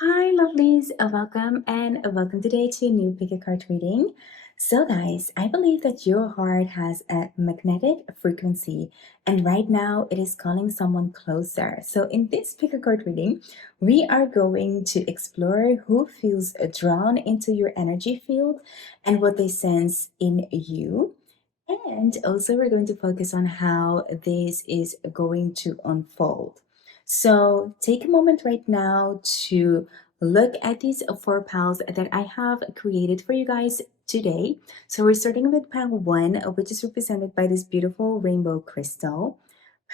Hi, lovelies. Welcome today to a new pick a card reading. So, guys, I believe that your heart has a magnetic frequency, and right now it is calling someone closer. So, in this pick a card reading, we are going to explore who feels drawn into your energy field and what they sense in you. And also, we're going to focus on how this is going to unfold. So, take a moment right now to look at these four piles that I have created for you guys today. So, we're starting with pile one, which is represented by this beautiful rainbow crystal.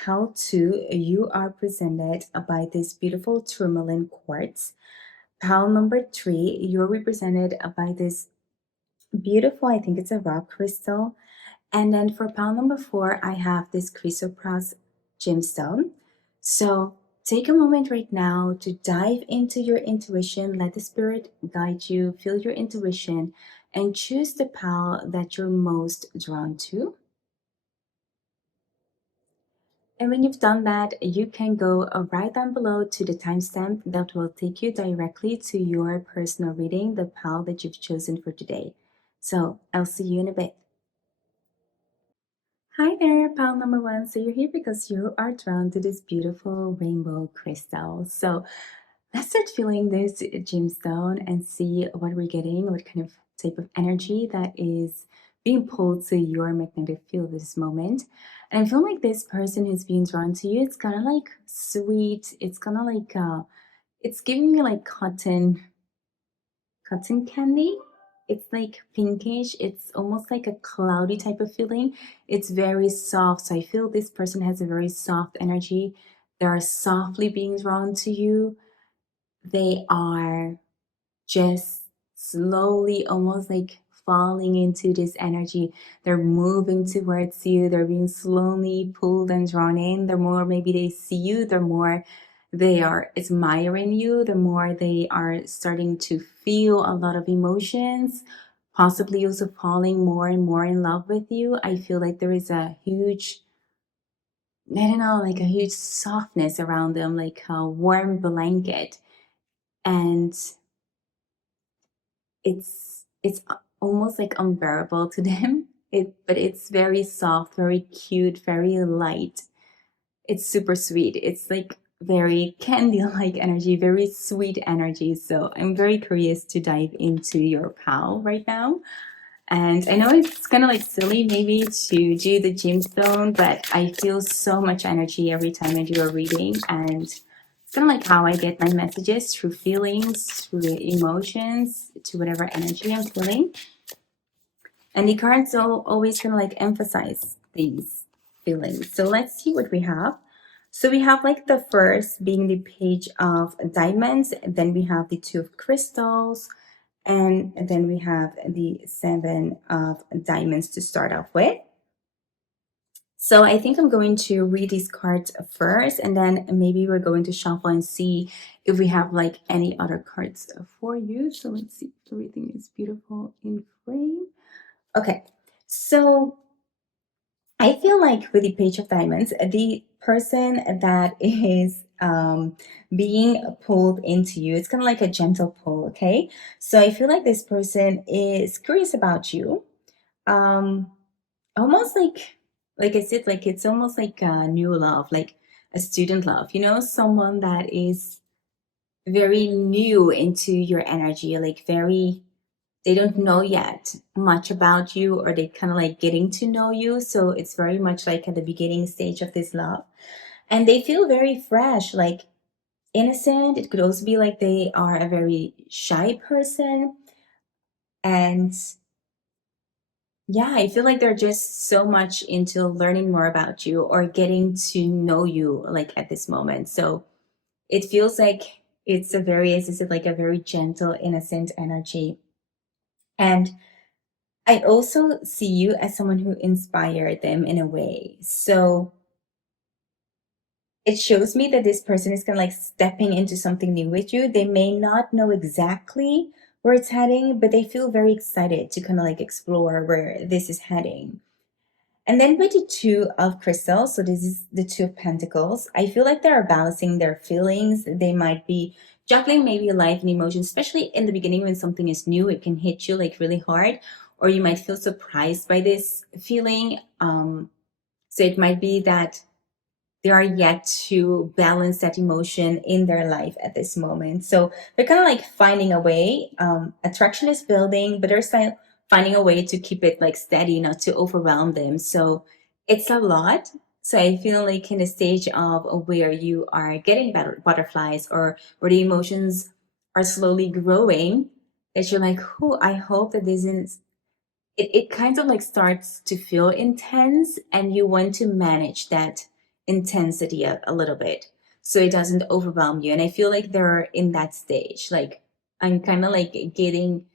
Pile two, you are presented by this beautiful tourmaline quartz. Pile number three, you're represented by this beautiful, I think it's a rock crystal. And then for pile number four, I have this chrysoprase gemstone. So take a moment right now to dive into your intuition. Let the spirit guide you, feel your intuition, and choose the pile that you're most drawn to. And when you've done that, you can go right down below to the timestamp that will take you directly to your personal reading, the pile that you've chosen for today. So I'll see you in a bit. Hi there, pal number one. So you're here because you are drawn to this beautiful rainbow crystal. So let's start feeling this gemstone and see what we're getting, what kind of type of energy that is being pulled to your magnetic field at this moment. And I feel like this person who's being drawn to you, it's kind of like sweet. It's kind of like, it's giving me like cotton candy. It's like pinkish. It's almost like a cloudy type of feeling. It's very soft. So I feel this person has a very soft energy. They are softly being drawn to you. They are just slowly, almost like falling into this energy. They're moving towards you. They're being slowly pulled and drawn in. The more maybe they see you, the more they are admiring you, the more they are starting to feel a lot of emotions, possibly also falling more and more in love with you. I feel like there is a huge, I don't know, like a huge softness around them, like a warm blanket. And it's almost like unbearable to them. But it's very soft, very cute, very light. It's super sweet. It's like very candy-like energy, very sweet energy. So I'm very curious to dive into your pal right now. And I know it's kind of like silly maybe to do the gemstone, but I feel so much energy every time I do a reading. And it's kind of like how I get my messages through feelings, through emotions, to whatever energy I'm feeling. And the cards always kind of like emphasize these feelings. So let's see what we have. So we have like the first being the page of diamonds, then we have the two of crystals, and then we have the seven of diamonds to start off with. So I think I'm going to read these cards first, and then maybe we're going to shuffle and see if we have like any other cards for you. So let's see if everything is beautiful in frame. Okay, so I feel like with the page of diamonds, the person that is being pulled into you, it's kind of like a gentle pull, okay? So I feel like this person is curious about you. Um, Almost like I said, like it's almost like a new love, like a student love, someone that is very new into your energy, like very they don't know yet much about you, or they kind of like getting to know you. So it's very much like at the beginning stage of this love. And they feel very fresh, like innocent. It could also be like they are a very shy person. And yeah, I feel like they're just so much into learning more about you or getting to know you like at this moment. So it feels like it's a very, as I said, like a very gentle, innocent energy. And I also see you as someone who inspired them in a way. So it shows me that this person is kind of like stepping into something new with you. They may not know exactly where it's heading, but they feel very excited to kind of like explore where this is heading. And then with the two of crystals, so this is the two of pentacles, I feel like they're balancing their feelings. They might be juggling maybe life and emotions, especially in the beginning when something is new, it can hit you like really hard, or you might feel surprised by this feeling. So it might be that they are yet to balance that emotion in their life at this moment. So they're kind of like finding a way. Attraction is building, but they're still finding a way to keep it like steady, not to overwhelm them. So it's a lot. So I feel like in the stage of where you are getting butterflies, or where the emotions are slowly growing, that you're like, oh, I hope that this isn't, it kind of like starts to feel intense, and you want to manage that intensity a little bit so it doesn't overwhelm you. And I feel like they're in that stage. Like, I'm kind of like getting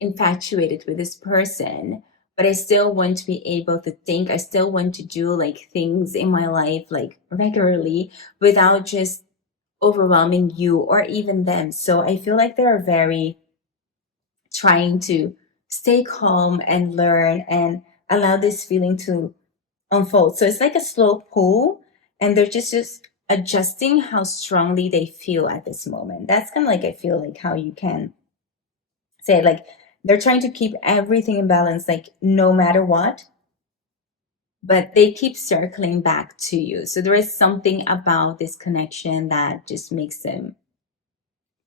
infatuated with this person, but I still want to be able to think. I still want to do like things in my life like regularly without just overwhelming you or even them. So I feel like they're very trying to stay calm and learn and allow this feeling to unfold. So it's like a slow pull, and they're just adjusting how strongly they feel at this moment. That's kind of like, I feel like, how you can say it. Like, they're trying to keep everything in balance, like no matter what, but they keep circling back to you. So there is something about this connection that just makes them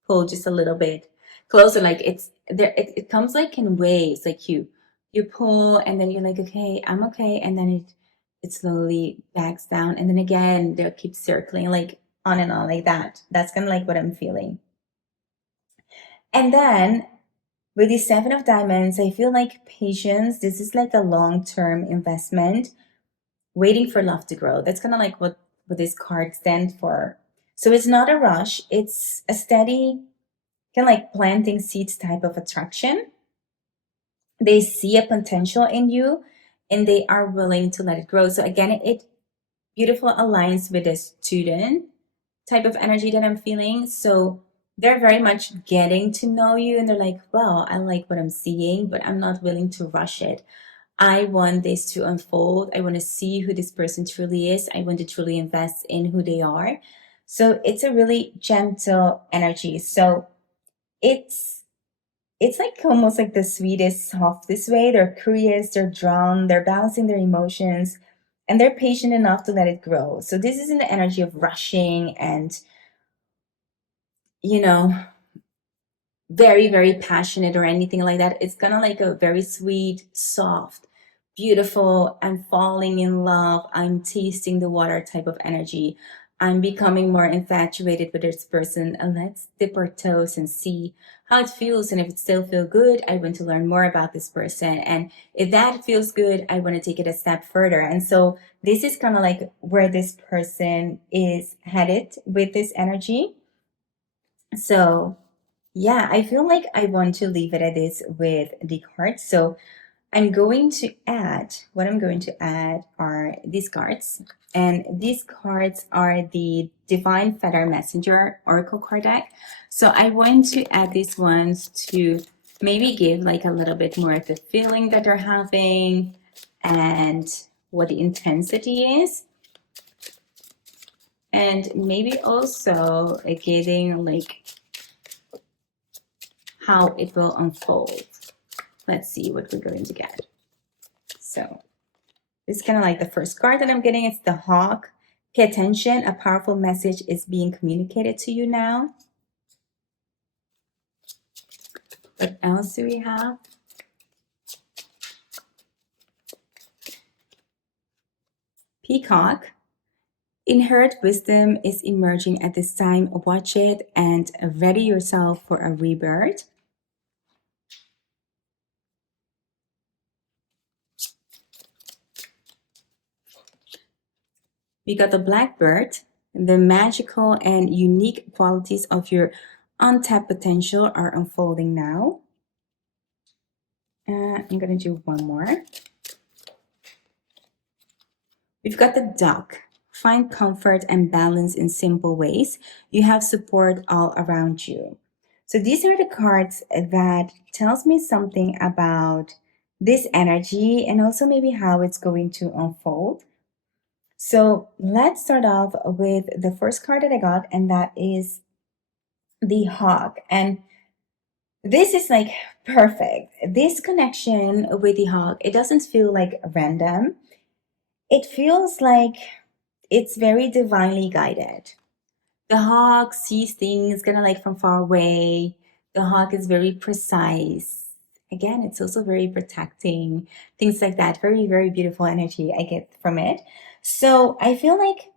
pull just a little bit closer. Like, it's there, it comes like in waves. Like, you pull, and then you're like, okay, I'm okay, and then it slowly backs down, and then again they'll keep circling, like on and on, like that. That's kind of like what I'm feeling. And then with the Seven of Diamonds, I feel like patience. This is like a long-term investment waiting for love to grow. That's kind of like what this card stands for. So it's not a rush, it's a steady, kind of like planting seeds type of attraction. They see a potential in you, and they are willing to let it grow. So again, it beautiful aligns with the student type of energy that I'm feeling. So they're very much getting to know you, and they're like, well, I like what I'm seeing, but I'm not willing to rush it. I want this to unfold. I want to see who this person truly is. I want to truly invest in who they are. So it's a really gentle energy. So it's it's like almost like the sweetest, softest way. They're curious, they're drawn, they're balancing their emotions, and they're patient enough to let it grow. So this isn't the energy of rushing and, you know, very, very passionate or anything like that. It's kind of like a very sweet, soft, beautiful, I'm falling in love, I'm tasting the water type of energy. I'm becoming more infatuated with this person, and let's dip our toes and see how it feels. And if it still feels good, I want to learn more about this person. And if that feels good, I want to take it a step further. And so this is kind of like where this person is headed with this energy. So yeah, I feel like I want to leave it at this with the cards. So what I'm going to add are these cards. And these cards are the Divine Feather Messenger Oracle card deck. So I want to add these ones to maybe give like a little bit more of the feeling that they're having and what the intensity is. And maybe also getting like how it will unfold. Let's see what we're going to get. So this is kind of like the first card that I'm getting. It's the Hawk. Pay attention. A powerful message is being communicated to you now. What else do we have? Peacock. Inherent wisdom is emerging at this time. Watch it and ready yourself for a rebirth. We got the Blackbird. The magical and unique qualities of your untapped potential are unfolding now. I'm going to do one more. We've got the Duck. Find comfort and balance in simple ways. You have support all around you. So these are the cards that tells me something about this energy and also maybe how it's going to unfold. So let's start off with the first card that I got, and that is the hawk. And this is like perfect. This connection with the hawk, it doesn't feel like random. It feels like it's very divinely guided. The hawk sees things kind of like from far away. The hawk is very precise. Again, it's also very protecting, things like that. Very, very beautiful energy I get from it. So I feel like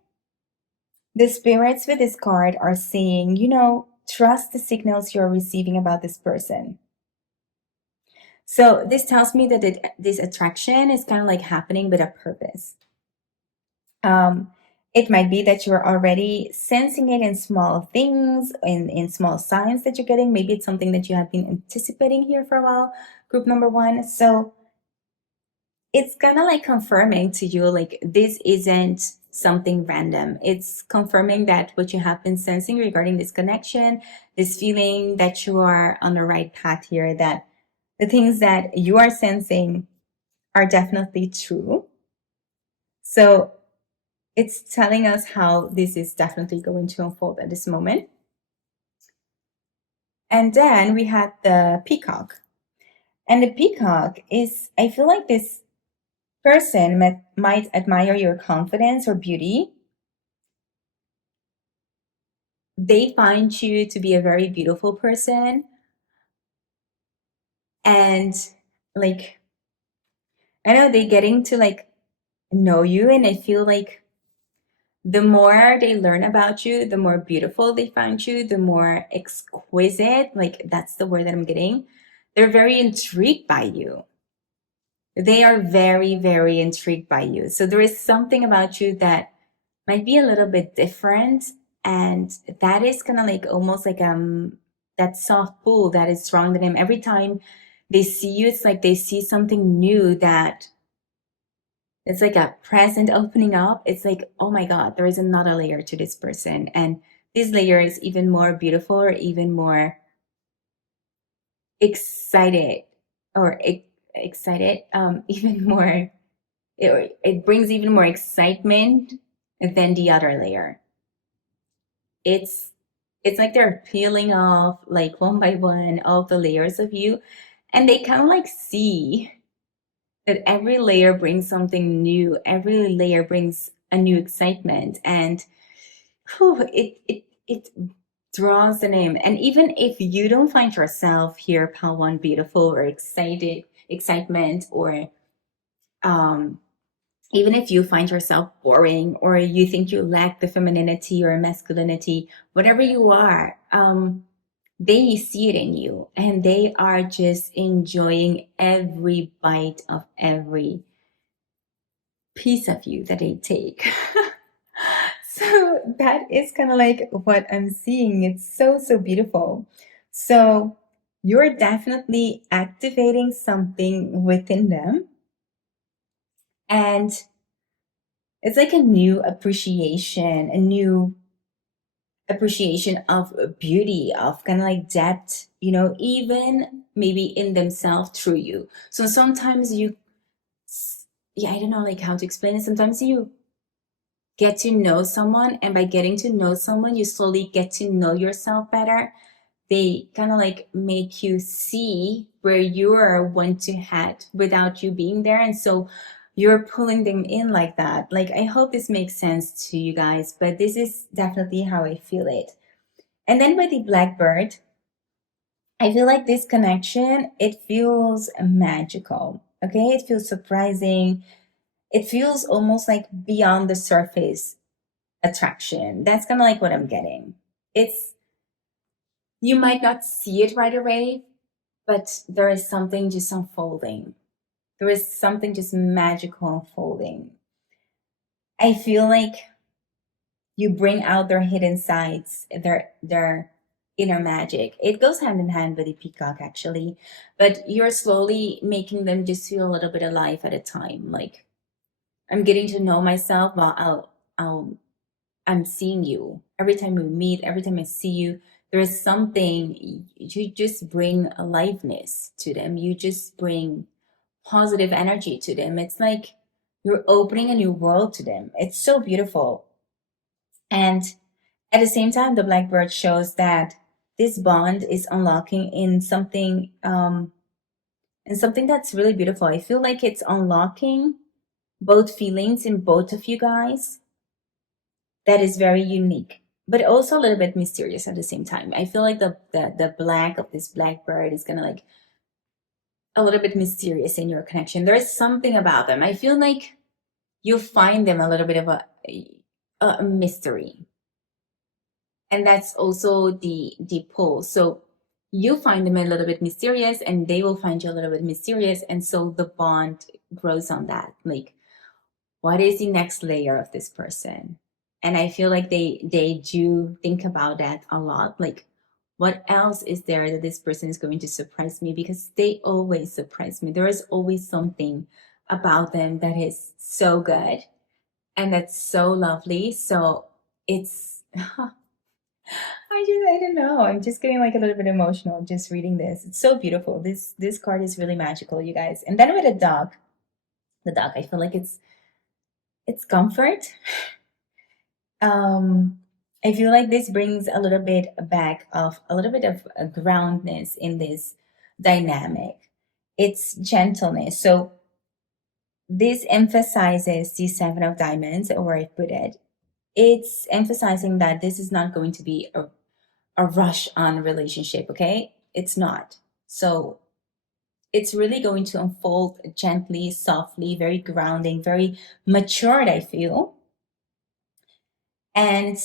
the spirits with this card are saying, trust the signals you're receiving about this person. So this tells me that this attraction is kind of like happening with a purpose. Um, it might be that you're already sensing it in small things, in small signs that you're getting. Maybe it's something that you have been anticipating here for a while, group number one. So it's kind of like confirming to you, like, this isn't something random. It's confirming that what you have been sensing regarding this connection, this feeling that you are on the right path here, that the things that you are sensing are definitely true. So it's telling us how this is definitely going to unfold at this moment. And then we had the peacock. And the peacock is, I feel like this person might admire your confidence or beauty. They find you to be a very beautiful person. And like, I know they're getting to like know you. And I feel like the more they learn about you, the more beautiful they find you, the more exquisite, like that's the word that I'm getting. They're very intrigued by you. They are very, very intrigued by you. So there is something about you that might be a little bit different. And that is kind of like almost like that soft pull that is strong to them. Every time they see you, it's like they see something new, that it's like a present opening up. It's like, oh my God, there is another layer to this person. And this layer is even more beautiful, or even more excited, or excited, even more, it brings even more excitement than the other layer. It's it's like they're peeling off like one by one all the layers of you, and they kind of like see that every layer brings something new. Every layer brings a new excitement, and it draws the name. And even if you don't find yourself here, pal one, beautiful or excitement, or um, even if you find yourself boring, or you think you lack the femininity or masculinity, whatever you are, they see it in you, and they are just enjoying every bite of every piece of you that they take. So that is kind of like what I'm seeing. It's so, so beautiful. So you're definitely activating something within them. And it's like a new appreciation, a new appreciation of beauty, of kind of like depth, even maybe in themselves through you. So sometimes yeah, I don't know like how to explain it. Sometimes you get to know someone, and by getting to know someone, you slowly get to know yourself better. They kind of like make you see where you're want to head without you being there. And so you're pulling them in like that. Like, I hope this makes sense to you guys, but this is definitely how I feel it. And then with the blackbird, I feel like this connection, it feels magical. Okay, it feels surprising. It feels almost like beyond the surface attraction. That's kind of like what I'm getting. It's, you might not see it right away, but there is something just unfolding. There is something just magical unfolding. I feel like you bring out their hidden sides, their inner magic. It goes hand in hand with the peacock, actually, but you're slowly making them just feel a little bit alive at a time. Like, I'm getting to know myself while I'm seeing you. Every time we meet, every time I see you, there is something, you just bring aliveness to them. You just bring positive energy to them. It's like you're opening a new world to them. It's so beautiful. And at the same time, the blackbird shows that this bond is unlocking in something that's really beautiful. I feel like it's unlocking both feelings in both of you guys that is very unique, but also a little bit mysterious at the same time. I feel like the black of this blackbird is gonna like a little bit mysterious in your connection. There's something about them. I feel like you find them a little bit of a mystery, and that's also the pull. So you find them a little bit mysterious, and they will find you a little bit mysterious, and so the bond grows on that. Like, what is the next layer of this person? And I feel like they do think about that a lot. Like, what else is there that this person is going to surprise me? Because they always surprise me. There is always something about them that is so good and that's so lovely. So it's I don't know. I'm just getting like a little bit emotional just reading this. It's so beautiful. This card is really magical, you guys. And then with the dog, I feel like it's comfort. I feel like this brings a little bit back of a little bit of a groundness in this dynamic. It's gentleness. So this emphasizes the Seven of Diamonds, or I put it. It's emphasizing that this is not going to be a rush on relationship, okay? It's not. So it's really going to unfold gently, softly, very grounding, very matured, I feel. And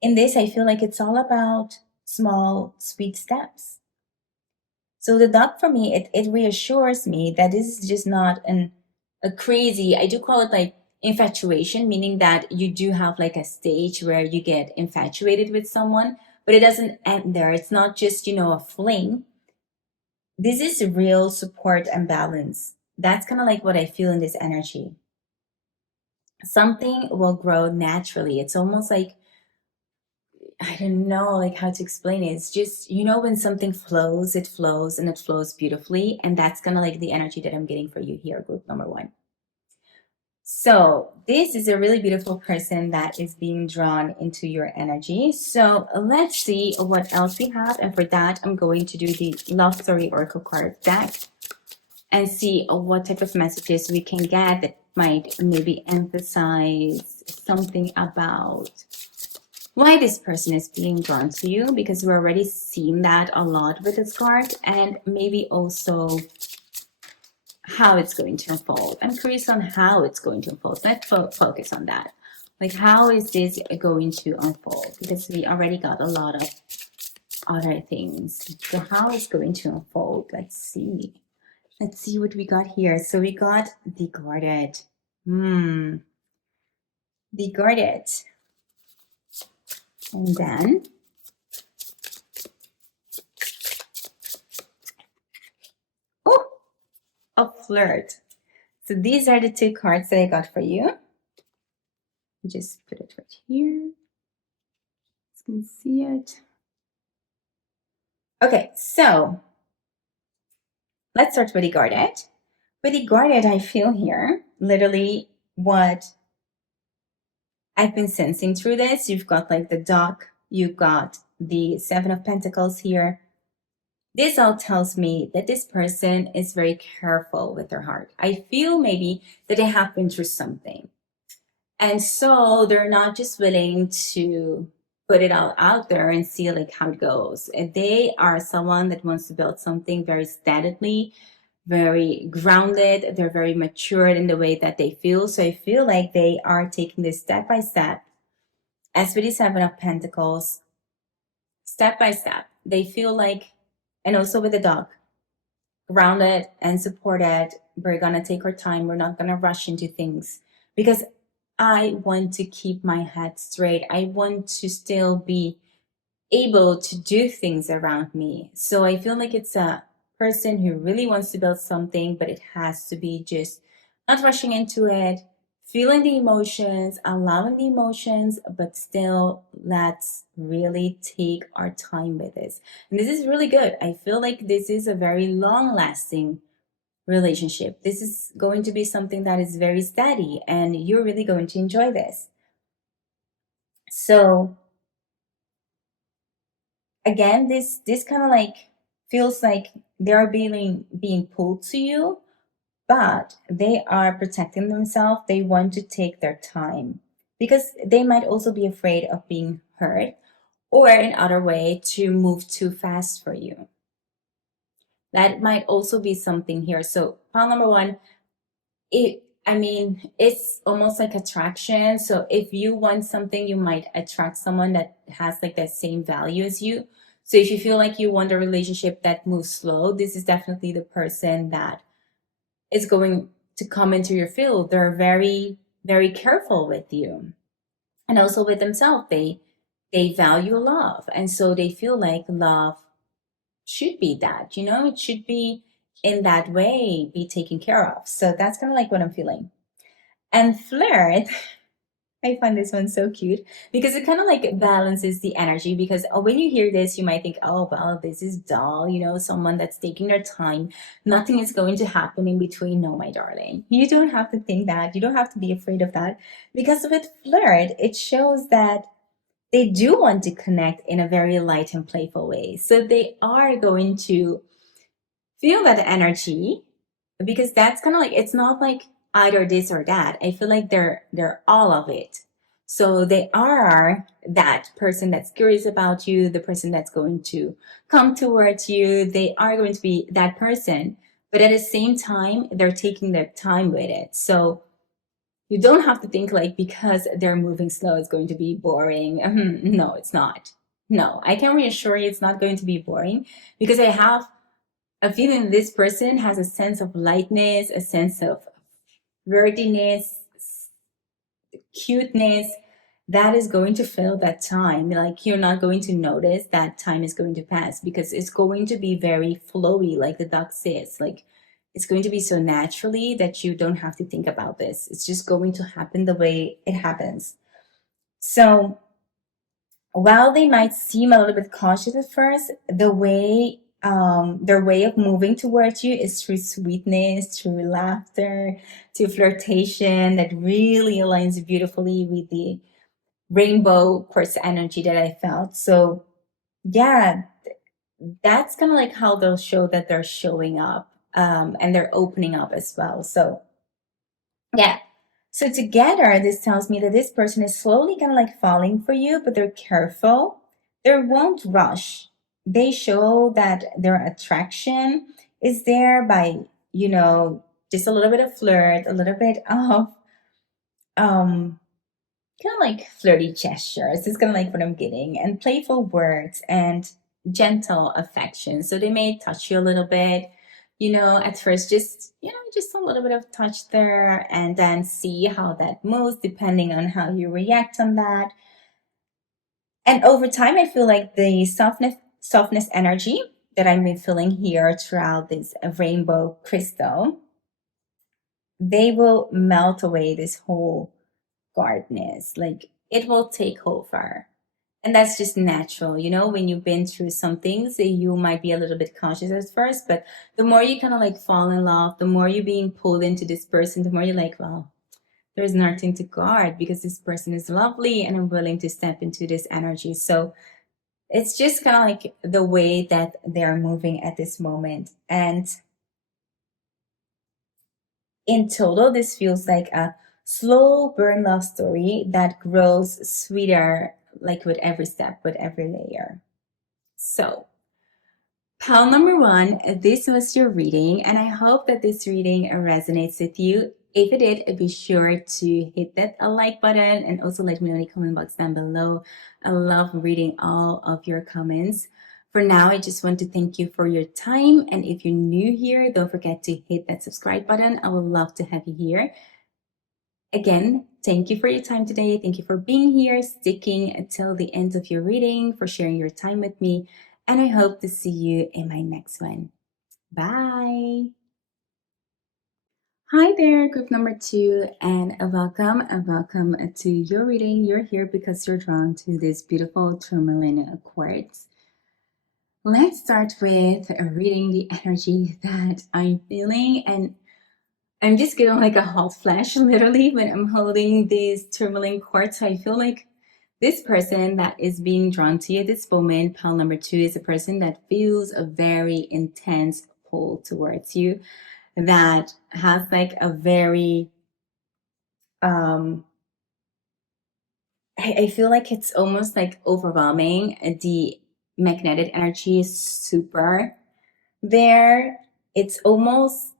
in this, I feel like it's all about small, sweet steps. So the dog for me, it reassures me that this is just not a crazy, I do call it like infatuation, meaning that you do have like a stage where you get infatuated with someone, but it doesn't end there. It's not just, a fling. This is real support and balance. That's kind of like what I feel in this energy. Something will grow naturally. It's almost like, I don't know like how to explain it. It's just, when something flows, it flows and it flows beautifully. And that's kind of like the energy that I'm getting for you here, group number one. So this is a really beautiful person that is being drawn into your energy. So let's see what else we have. And for that, I'm going to do the Love Story Oracle card deck and see what type of messages we can get that might maybe emphasize something about why this person is being drawn to you, because we're already seeing that a lot with this card, and maybe also how it's going to unfold. I'm curious on how it's going to unfold. Let's focus on that. Like, how is this going to unfold? Because we already got a lot of other things. So how is going to unfold? Let's see. Let's see what we got here. So we got the Guarded. The Guarded. And then a Flirt. So these are the two cards that I got for you. Just put it right here. You can see it. Okay, so let's start with the Guarded. With the Guarded, I feel here literally what I've been sensing through this. You've got like the Dog, you've got the Seven of Pentacles here. This all tells me that this person is very careful with their heart. I feel maybe that they have been through something. And so they're not just willing to put it all out there and see like how it goes. And they are someone that wants to build something very steadily, very grounded. They're very matured in the way that they feel. So I feel like they are taking this step by step. As with the Seven of Pentacles, step by step, they feel like, and also with the Dog, grounded and supported. We're going to take our time. We're not going to rush into things because I want to keep my head straight. I want to still be able to do things around me. So I feel like it's a person who really wants to build something, but it has to be just not rushing into it, feeling the emotions, allowing the emotions, but still let's really take our time with this. And this is really good. I feel like this is a very long lasting relationship. This is going to be something that is very steady and you're really going to enjoy this. So again, this kind of like feels like they're being pulled to you, but they are protecting themselves. They want to take their time because they might also be afraid of being hurt, or in other way to move too fast for you. That might also be something here. So pile number one, it's almost like attraction. So if you want something, you might attract someone that has like that same value as you. So if you feel like you want a relationship that moves slow, this is definitely the person that is going to come into your field. They're very, very careful with you and also with themselves. They value love. And so they feel like love should be that, it should be in that way, be taken care of. So that's kind of like what I'm feeling. And flirt, I find this one so cute because it kind of like balances the energy. Because when you hear this, you might think, oh, well, this is dull, someone that's taking their time. Nothing is going to happen in between. No, my darling. You don't have to think that. You don't have to be afraid of that. Because with flirt, it shows that they do want to connect in a very light and playful way. So they are going to feel that energy because that's kind of like, it's not like either this or that. I feel like they're all of it. So they are that person that's curious about you, the person that's going to come towards you. They are going to be that person, but at the same time, they're taking their time with it. So you don't have to think like because they're moving slow, it's going to be boring. No, it's not. No, I can reassure you it's not going to be boring because I have a feeling this person has a sense of lightness, a sense of flirtiness, cuteness that is going to fill that time. Like you're not going to notice that time is going to pass because it's going to be very flowy, like the duck says. Like it's going to be so naturally that you don't have to think about this. It's just going to happen the way it happens. So while they might seem a little bit cautious at first, their way of moving towards you is through sweetness, through laughter, to flirtation that really aligns beautifully with the rainbow quartz energy that I felt. So yeah, that's kind of like how they'll show that they're showing up, and they're opening up as well. So yeah. So together, this tells me that this person is slowly kind of like falling for you, but they're careful. They won't rush. They show that their attraction is there by, just a little bit of flirt, a little bit of um kind of like flirty gestures. It's kind of like what I'm getting, and playful words and gentle affection. So they may touch you a little bit, at first, just a little bit of touch there, and then see how that moves depending on how you react on that. And over time, I feel like the softness energy that I've been feeling here throughout this rainbow crystal, they will melt away this whole guardness. Like it will take over. And that's just natural, when you've been through some things, you might be a little bit conscious at first, but the more you kind of like fall in love, the more you're being pulled into this person, the more you're like, well, there's nothing to guard because this person is lovely and I'm willing to step into this energy. So it's just kind of like the way that they're moving at this moment. And in total, this feels like a slow burn love story that grows sweeter, like with every step, with every layer. So, pile number one, this was your reading, and I hope that this reading resonates with you. If it did, be sure to hit that like button and also let me know in the comment box down below. I love reading all of your comments. For now, I just want to thank you for your time. And if you're new here, don't forget to hit that subscribe button. I would love to have you here. Again, thank you for your time today. Thank you for being here, sticking until the end of your reading, for sharing your time with me. And I hope to see you in my next one. Bye. Hi there, group number two, and welcome to your reading. You're here because you're drawn to this beautiful tourmaline quartz. Let's start with reading the energy that I'm feeling, and I'm just getting like a hot flash literally when I'm holding this tourmaline quartz. I feel like This person that is being drawn to you at this moment, pile number 2, is a person that feels a very intense pull towards you, that has like a very, I feel like it's almost like overwhelming. The magnetic energy is super there. It's almost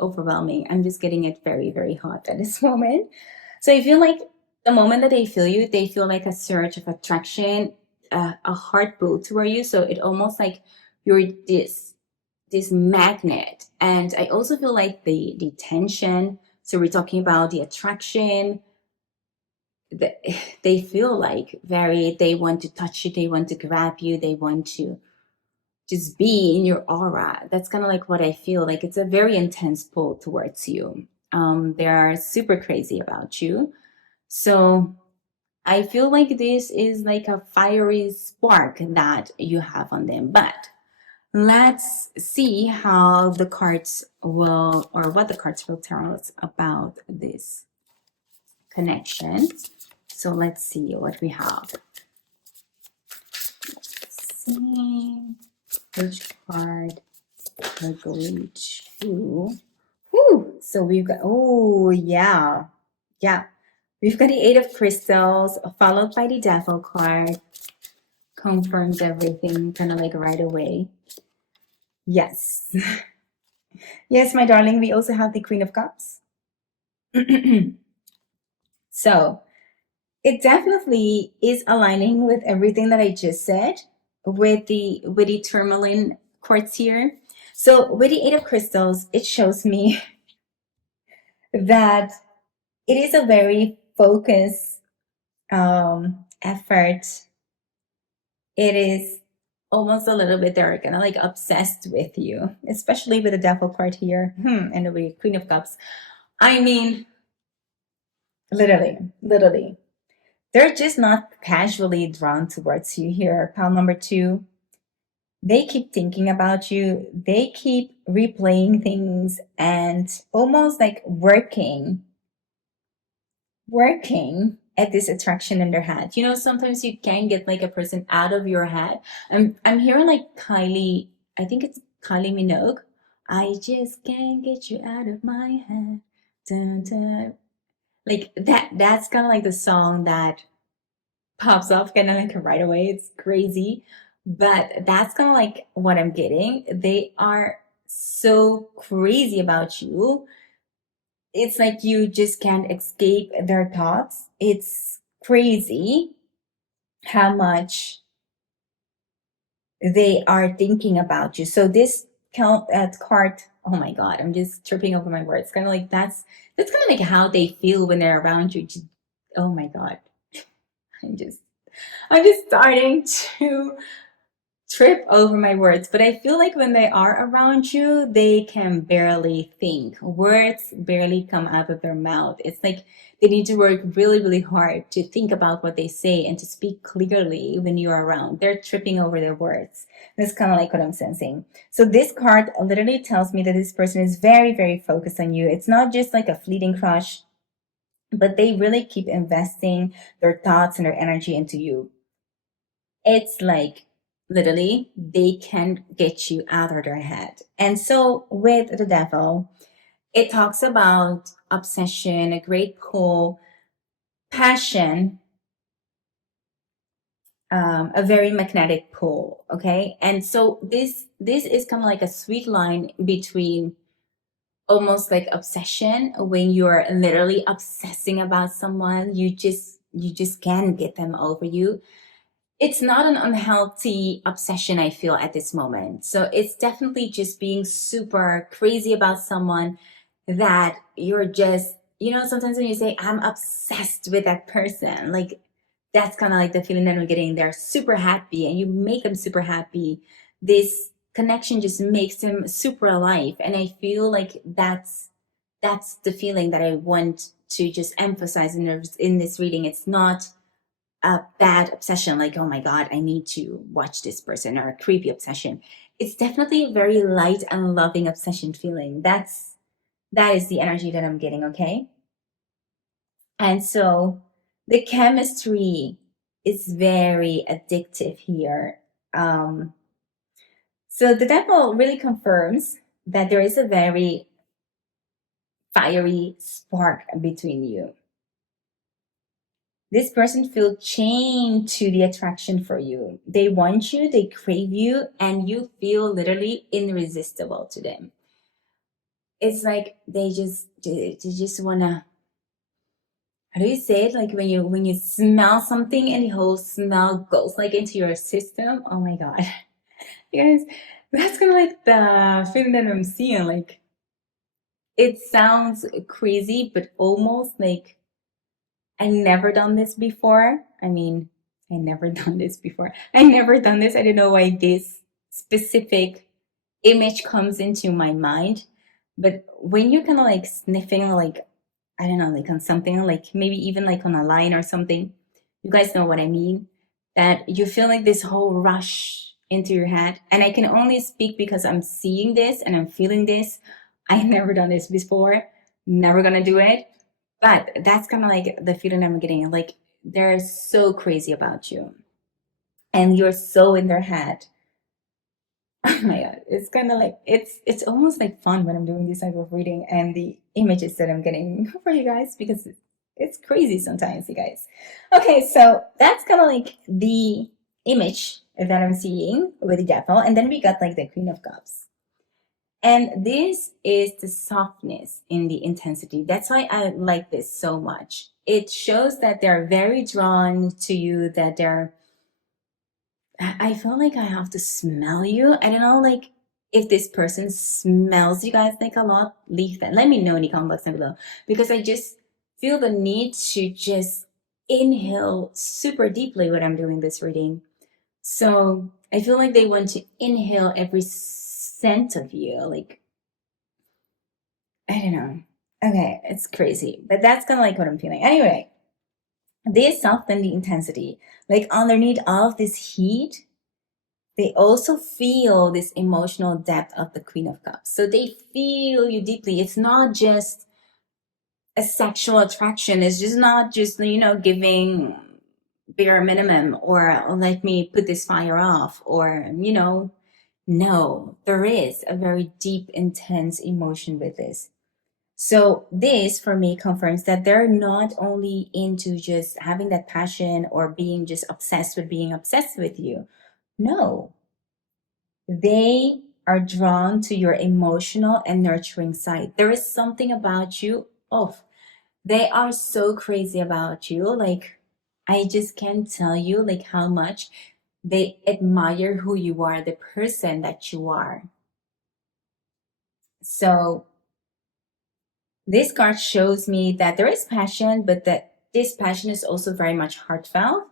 overwhelming. I'm just getting it very, very hot at this moment. So I feel like the moment that they feel you, they feel like a surge of attraction, a heart pull toward you. So it almost like you're this magnet. And I also feel like the tension. So we're talking about the attraction. They feel like they want to touch you, they want to grab you, they want to just be in your aura. That's kind of like what I feel like. It's a very intense pull towards you. They are super crazy about you. So I feel like this is like a fiery spark that you have on them. But let's see how the cards will, or what the cards will tell us about this connection. So let's see what we have. Let's see which card we're going to. Whew. So we've got, oh, yeah. Yeah. We've got the Eight of Crystals, followed by the Devil card. Confirms everything kind of like right away. Yes. Yes, my darling, we also have the Queen of Cups. So it definitely is aligning with everything that I just said with the tourmaline quartz here. So with the Eight of Crystals, it shows me that it is a very focused effort. It is almost a little bit, they're kind of like obsessed with you, especially with the Devil card here and the Queen of Cups. I mean, literally. They're just not casually drawn towards you here. Pile number 2. They keep thinking about you. They keep replaying things and almost like working at this attraction in their head. You know, sometimes you can get like a person out of your head. I'm hearing like Kylie, I think it's Kylie Minogue. I just can't get you out of my head. Dun, dun. Like that's kind of like the song that pops off kind of like right away. It's crazy. But that's kind of like what I'm getting. They are so crazy about you. It's like you just can't escape their thoughts. It's crazy how much they are thinking about you. So this card, oh my God, I'm just tripping over my words. Kind of like that's kind of like how they feel when they're around you. Just, oh my God. I'm just starting to trip over my words, but I feel like when they are around you, they can barely think. Words barely come out of their mouth. It's like they need to work really, really hard to think about what they say and to speak clearly when you're around. They're tripping over their words. That's kind of like what I'm sensing. So this card literally tells me that this person is very, very focused on you. It's not just like a fleeting crush, but they really keep investing their thoughts and their energy into you. It's like literally they can get you out of their head. And so with the Devil, it talks about obsession, a great pull, passion, a very magnetic pull. Okay. And so this is kind of like a sweet line between almost like obsession, when you're literally obsessing about someone, you just can't get them over you. It's not an unhealthy obsession, I feel, at this moment. So it's definitely just being super crazy about someone that you're just, sometimes when you say, I'm obsessed with that person, like that's kind of like the feeling that I'm getting. They're super happy and you make them super happy. This connection just makes them super alive. And I feel like that's the feeling that I want to just emphasize in this reading. It's not a bad obsession, like, oh my God, I need to watch this person, or a creepy obsession. It's definitely a very light and loving obsession feeling. That is the energy that I'm getting, okay? And so The chemistry is very addictive here. So the devil really confirms that there is a very fiery spark between you. This person feels chained to the attraction for you. They want you, they crave you, and you feel literally irresistible to them. It's like they just wanna, how do you say it? Like when you smell something and the whole smell goes like into your system. Oh my god. You guys, that's kind of like the feeling that I'm seeing. Like it sounds crazy, but almost like I never done this before. I mean, I never done this before. I never done this. I don't know why this specific image comes into my mind. But when you're kind of like sniffing, like, I don't know, like on something, like maybe even like on a line or something, you guys know what I mean? That you feel like this whole rush into your head. And I can only speak because I'm seeing this and I'm feeling this. I've never done this before, never gonna do it. But that's kind of like the feeling I'm getting. Like they're so crazy about you and you're so in their head. Oh my god, it's kind of like it's almost like fun when I'm doing this type of reading and the images that I'm getting for you guys because it's crazy sometimes, you guys. Okay, so that's kind of like the image that I'm seeing with the devil, and then we got like the Queen of Cups. And this is the softness in the intensity. That's why I like this so much. It shows that they're very drawn to you, that I feel like I have to smell you. I don't know, like if this person smells you guys like a lot, leave that. Let me know in the comment box down below because I just feel the need to just inhale super deeply when I'm doing this reading. So I feel like they want to inhale every scent of you. Like, I don't know. Okay, it's crazy, but that's kind of like what I'm feeling. Anyway, they soften the intensity. Like underneath all of this heat, they also feel this emotional depth of the Queen of Cups. So they feel you deeply. It's not just a sexual attraction. It's just not just, giving bare minimum or let me put this fire off or, no, there is a very deep, intense emotion with this. So this for me confirms that they're not only into just having that passion or being just obsessed with being obsessed with you. No, they are drawn to your emotional and nurturing side. There is something about you. Oh, they are so crazy about you. Like, I just can't tell you like how much they admire who you are, the person that you are. So this card shows me that there is passion, but that this passion is also very much heartfelt.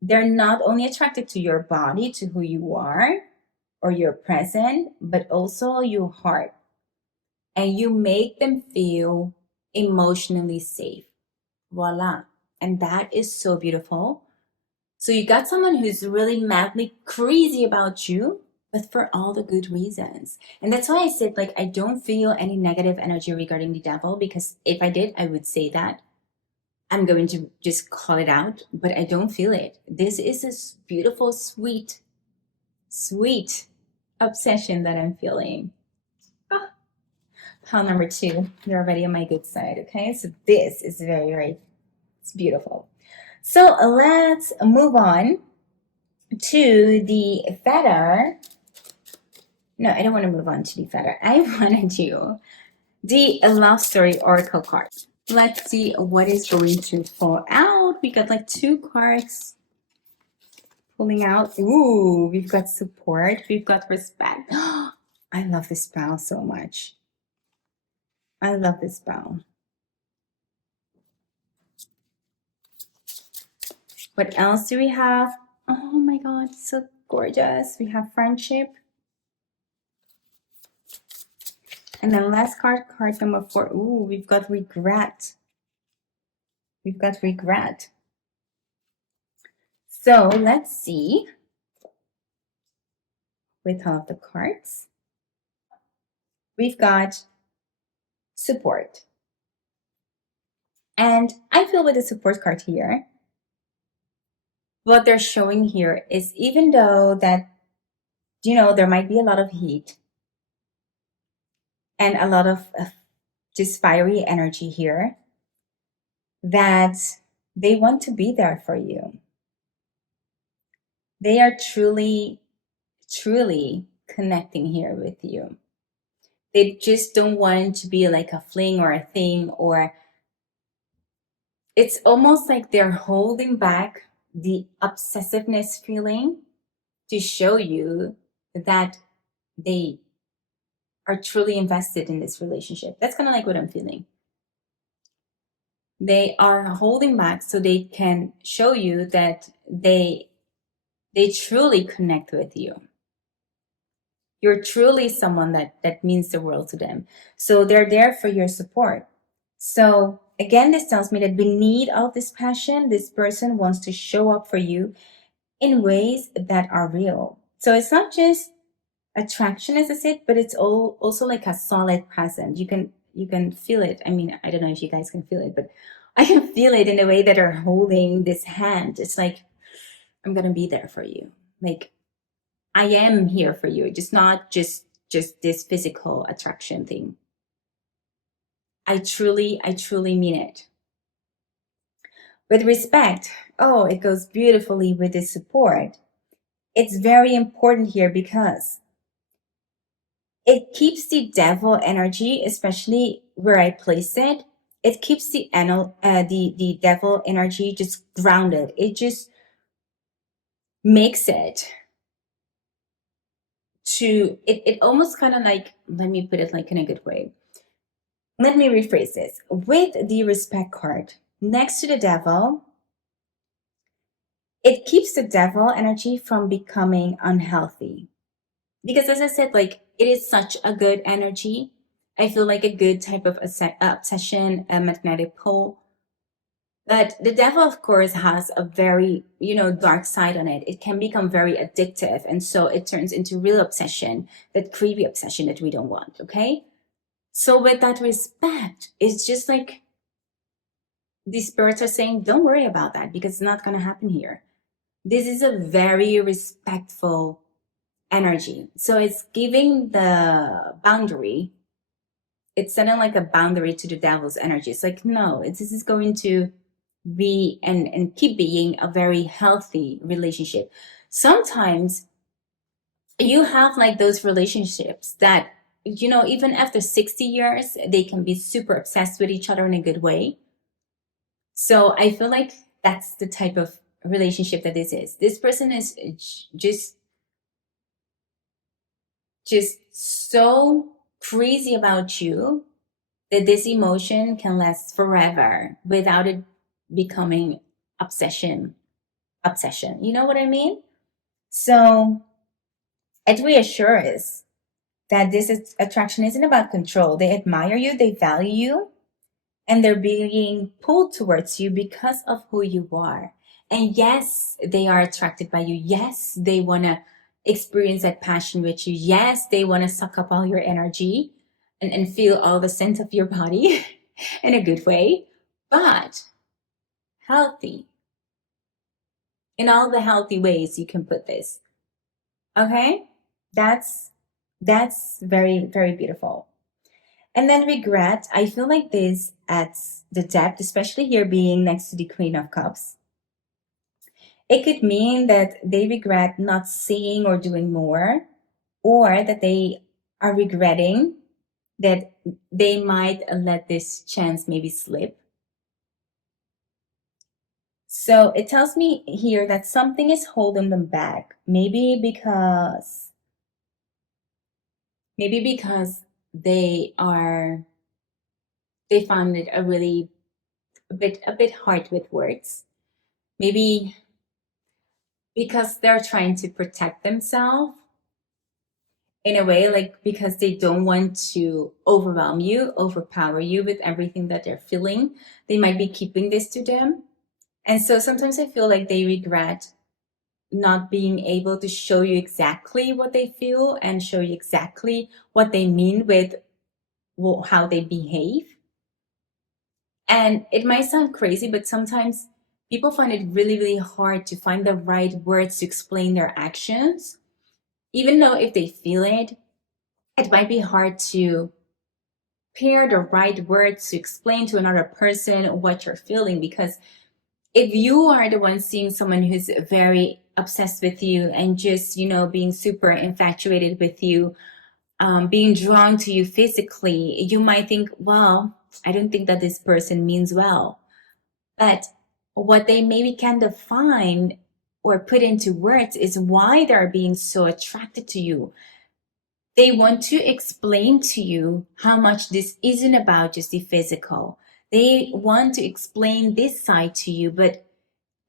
They're not only attracted to your body, to who you are or your present, but also your heart. And you make them feel emotionally safe. Voila. And that is so beautiful. So you got someone who's really madly crazy about you, but for all the good reasons. And that's why I said, like, I don't feel any negative energy regarding the devil, because if I did, I would say that. I'm going to just call it out, but I don't feel it. This is a beautiful, sweet, sweet obsession that I'm feeling. Ah, pile number 2, you're already on my good side, okay? So this is very, very, it's beautiful. So let's move on to the feather. No, I don't want to move on to the feather. I want to do the love story oracle card. Let's see what is going to fall out. We got like 2 cards pulling out. Ooh, we've got support. We've got respect. I love this spell so much. I love this spell. What else do we have? Oh my god, so gorgeous. We have friendship. And then last card, card number 4. Ooh, we've got regret. We've got regret. So let's see with all of the cards. We've got support. And I feel with the support card here, what they're showing here is, even though that, there might be a lot of heat and a lot of just fiery energy here, that they want to be there for you. They are truly, truly connecting here with you. They just don't want to be like a fling or a thing, or it's almost like they're holding back the obsessiveness feeling to show you that they are truly invested in this relationship. That's kind of like what I'm feeling. They are holding back so they can show you that they truly connect with you. You're truly someone that means the world to them. So they're there for your support. So again, this tells me that beneath all this passion, this person wants to show up for you in ways that are real. So it's not just attraction, as I said, but it's also like a solid presence. You can feel it. I mean, I don't know if you guys can feel it, but I can feel it in the way that they're holding this hand. It's like, I'm gonna be there for you. Like, I am here for you. It's not just this physical attraction thing. I truly mean it. With respect, oh, it goes beautifully with the support. It's very important here because it keeps the devil energy, especially where I place it. It keeps the devil energy just grounded. It just makes it it almost kind of like, let me put it like in a good way. Let me rephrase this. With the respect card next to the devil, it keeps the devil energy from becoming unhealthy. Because as I said, like, it is such a good energy. I feel like a good type of obsession, a magnetic pull. But the devil, of course, has a very, dark side on it. It can become very addictive. And so it turns into real obsession, that creepy obsession that we don't want. Okay. So with that respect, it's just like the spirits are saying, don't worry about that because it's not going to happen here. This is a very respectful energy. So it's giving the boundary. It's setting like a boundary to the devil's energy. It's like, no, this is going to be and keep being a very healthy relationship. Sometimes you have like those relationships that, even after 60 years, they can be super obsessed with each other in a good way. So I feel like that's the type of relationship that this is. This person is just so crazy about you that this emotion can last forever without it becoming obsession. You know what I mean? So it reassures that attraction isn't about control. They admire you, they value you, and they're being pulled towards you because of who you are. And yes, they are attracted by you. Yes, they want to experience that passion with you. Yes, they want to suck up all your energy and feel all the scent of your body in a good way, but healthy. In all the healthy ways you can put this. Okay? That's very, very beautiful. And then regret, I feel like this adds the depth, especially here being next to the Queen of Cups. It could mean that they regret not seeing or doing more, or that they are regretting that they might let this chance maybe slip. So it tells me here that something is holding them back. Maybe because they found it a bit hard with words. Maybe because they're trying to protect themselves in a way, like because they don't want to overpower you with everything that they're feeling. They might be keeping this to them. And so sometimes I feel like they regret not being able to show you exactly what they feel and show you exactly what they mean with how they behave. And it might sound crazy, but sometimes people find it really, really hard to find the right words to explain their actions. Even though if they feel it, it might be hard to pair the right words to explain to another person what you're feeling. Because if you are the one seeing someone who's very obsessed with you and just, being super infatuated with you, being drawn to you physically, you might think, well, I don't think that this person means well. But what they maybe can define or put into words is why they're being so attracted to you. They want to explain to you how much this isn't about just the physical. They want to explain this side to you, but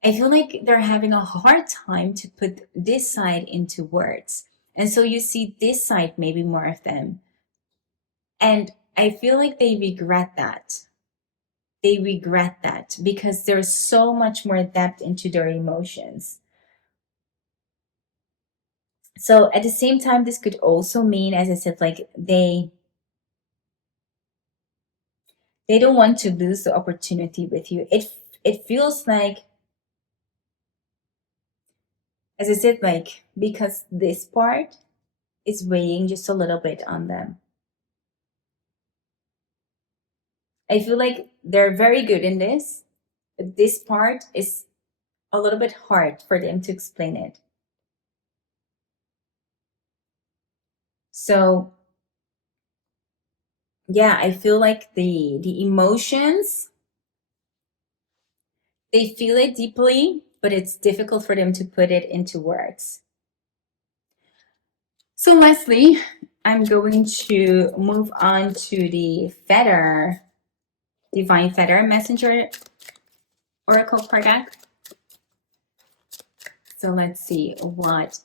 I feel like they're having a hard time to put this side into words. And so you see this side, maybe more of them. And I feel like they regret that. They regret that because there's so much more depth into their emotions. So at the same time, this could also mean, as I said, like they don't want to lose the opportunity with you. It feels like, as I said, like because this part is weighing just a little bit on them. I feel like they're very good in this, but this part is a little bit hard for them to explain it. So yeah, I feel like the emotions, they feel it deeply, but it's difficult for them to put it into words. So Leslie, I'm going to move on to the Feather, Divine Feather Messenger Oracle card deck. So let's see what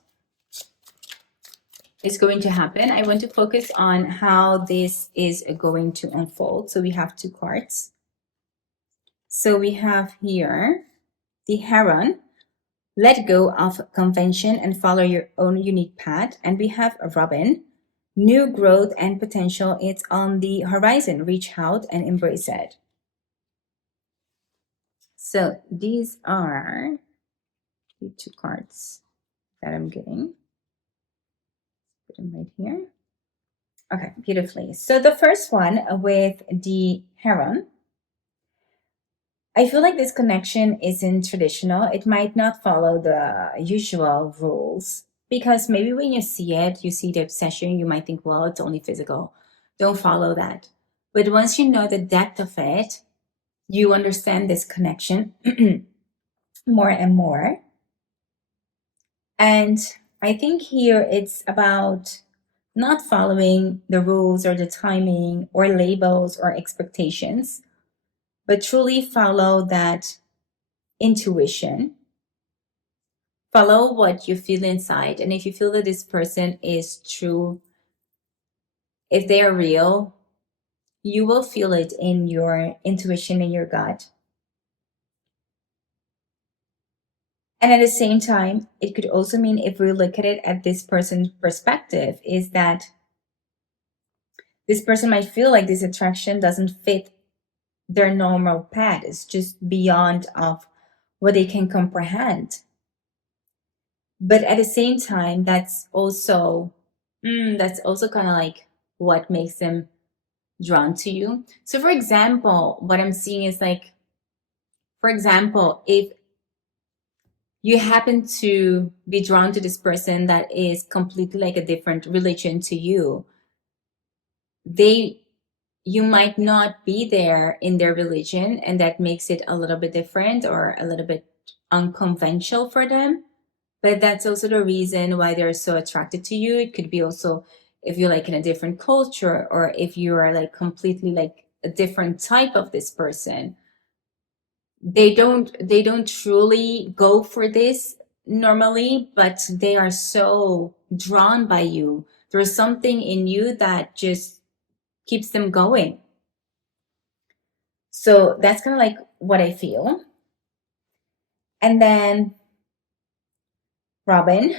is going to happen. I want to focus on how this is going to unfold. So we have two cards. So we have here the Heron, let go of convention and follow your own unique path. And we have a Robin, new growth and potential. It's on the horizon. Reach out and embrace it. So these are the two cards that I'm getting. Put them right here. Okay, beautifully. So the first one with the Heron, I feel like this connection isn't traditional. It might not follow the usual rules because maybe when you see it, you see the obsession, you might think, well, it's only physical. Don't follow that. But once you know the depth of it, you understand this connection more and more. And I think here it's about not following the rules or the timing or labels or expectations, but truly follow that intuition. Follow what you feel inside. And if you feel that this person is true, if they are real, you will feel it in your intuition, in your gut. And at the same time, it could also mean, if we look at it at this person's perspective, is that this person might feel like this attraction doesn't fit their normal path. It's just beyond of what they can comprehend. But at the same time, that's also kind of like what makes them drawn to you. So for example, what I'm seeing is like, for example, if you happen to be drawn to this person that is completely like a different religion to you, you might not be there in their religion, and that makes it a little bit different or a little bit unconventional for them. But that's also the reason why they're so attracted to you. It could be also if you're like in a different culture, or if you are like completely like a different type of this person. They don't truly go for this normally, but they are so drawn by you. There's something in you that just keeps them going. So that's kind of like what I feel. And then Robin,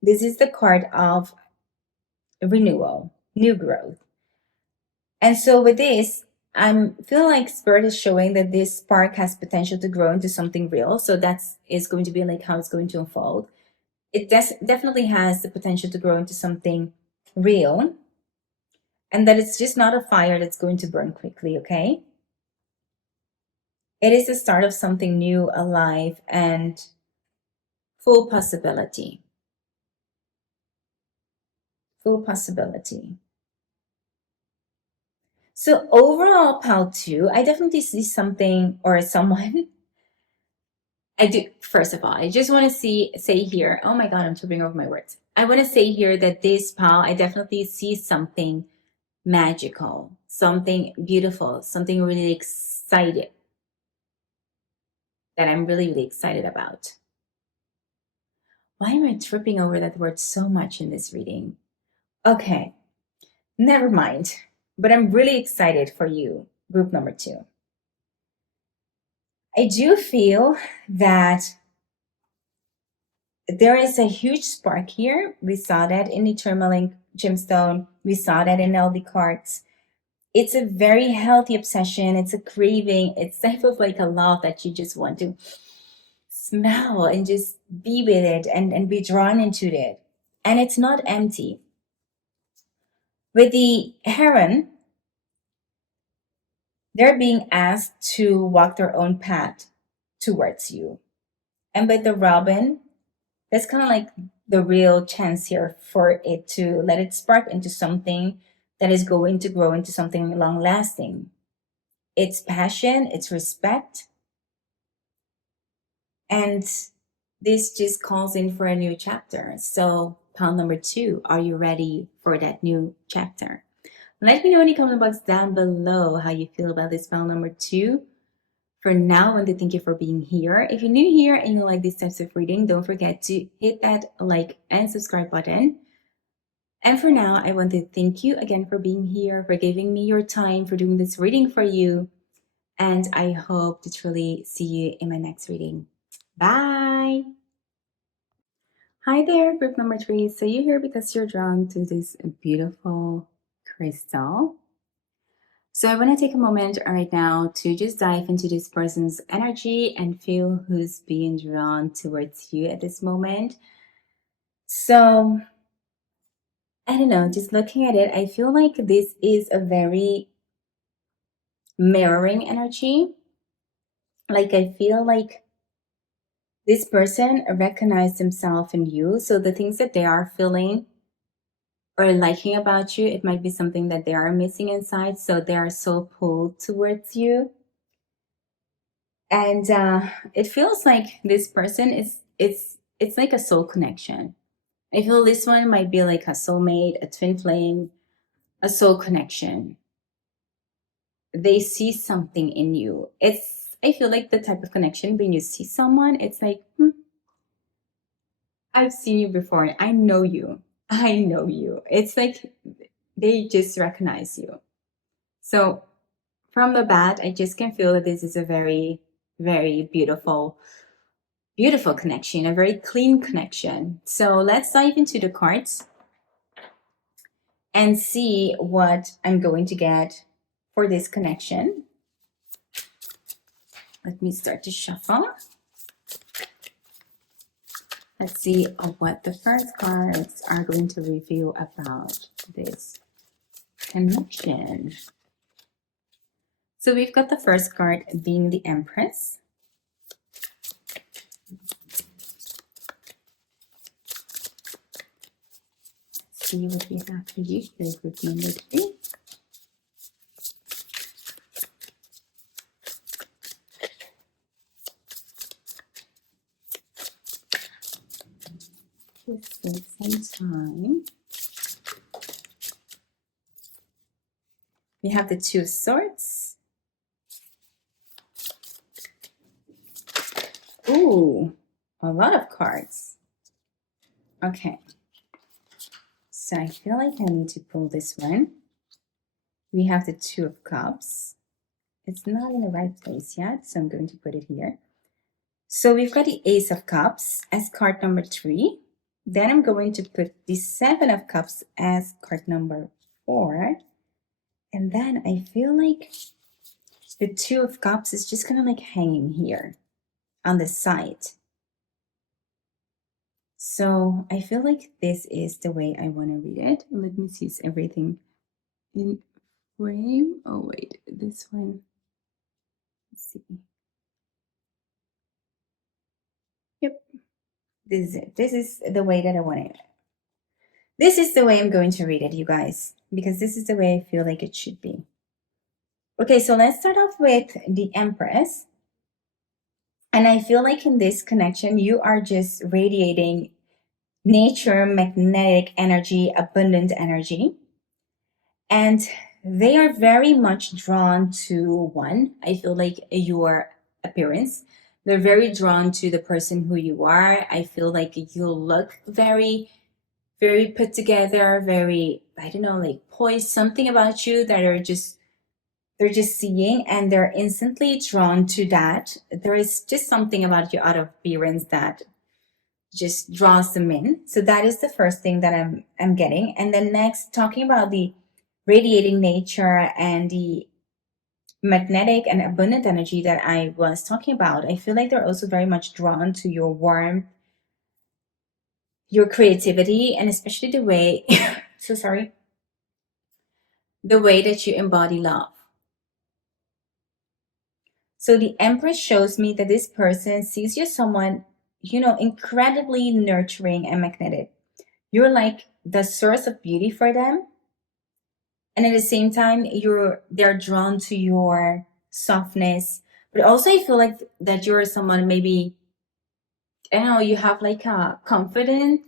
this is the card of renewal, new growth. And so with this, feel like Spirit is showing that this spark has potential to grow into something real. So that's is going to be like how it's going to unfold. It definitely has the potential to grow into something real, and that it's just not a fire that's going to burn quickly, okay? It is the start of something new, alive, and full possibility. Full possibility. So overall, pile 2, I definitely see something or someone. I do. First of all, I just want to say here. Oh my God, I'm tripping over my words. I want to say here that this pal, I definitely see something magical, something beautiful, something really excited that I'm really, really excited about. Why am I tripping over that word so much in this reading? Okay, never mind. But I'm really excited for you, group number 2. I do feel that there is a huge spark here. We saw that in the Tourmaline gemstone. We saw that in LD cards. It's a very healthy obsession. It's a craving. It's type of like a love that you just want to smell and just be with it and be drawn into it. And it's not empty. With the heron, they're being asked to walk their own path towards you. And with the robin, that's kind of like the real chance here for it to let it spark into something that is going to grow into something long lasting. It's passion, it's respect, and this just calls in for a new chapter. So, pound number 2, are you ready for that new chapter? Let me know in the comment box down below how you feel about this pound number 2. For now, I want to thank you for being here. If you're new here and you like these types of reading, don't forget to hit that like and subscribe button. And for now, I want to thank you again for being here, for giving me your time, for doing this reading for you. And I hope to truly see you in my next reading. Bye! Hi there, group number 3. So you're here because you're drawn to this beautiful crystal. So I want to take a moment right now to just dive into this person's energy and feel who's being drawn towards you at this moment. So I don't know, just looking at it, I feel like this is a very mirroring energy. Like I feel like this person recognized himself in you. So the things that they are feeling or liking about you, it might be something that they are missing inside. So they are so pulled towards you. And it feels like this person is it's like a soul connection. I feel this one might be like a soulmate, a twin flame, a soul connection. They see something in you. I feel like the type of connection when you see someone, it's like, I've seen you before. I know you. I know you. It's like they just recognize you. So from the bat, I just can feel that this is a very, very beautiful connection, a very clean connection. So let's dive into the cards and see what I'm going to get for this connection. Let me start to shuffle. Let's see what the first cards are going to reveal about this connection. So we've got the first card being the Empress. Let's see what we have for you here, group number 3. Just take some time. We have the 2 of Swords. Ooh, a lot of cards. Okay. So I feel like I need to pull this one. We have the 2 of Cups. It's not in the right place yet, so I'm going to put it here. So we've got the Ace of Cups as card number 3. Then I'm going to put the 7 of Cups as card number 4. And then I feel like The Two of Cups is just kind of like hanging here on the side. So I feel like this is the way I want to read it. Let me see, is everything in frame? Oh wait, this one. Let's see. Yep. This is it. This is the way that I want it. This is the way I'm going to read it, you guys, because this is the way I feel like it should be. Okay, so let's start off with the Empress. And I feel like in this connection, you are just radiating nature, magnetic energy, abundant energy. And they are very much drawn to one. I feel like your appearance. They're very drawn to the person who you are. I feel like you look very, very put together, very, I don't know, like poised, something about you that they're just seeing and they're instantly drawn to that. There is just something about your outer appearance that just draws them in. So that is the first thing that I'm getting. And then next, talking about the radiating nature and the magnetic and abundant energy that I was talking about, I feel like they're also very much drawn to your warmth, your creativity, and especially the way the way that you embody love. So the Empress shows me that this person sees you as someone, incredibly nurturing and magnetic. You're like the source of beauty for them. And at the same time, they're drawn to your softness. But also I feel like that you're someone, maybe, I don't know, you have like a confident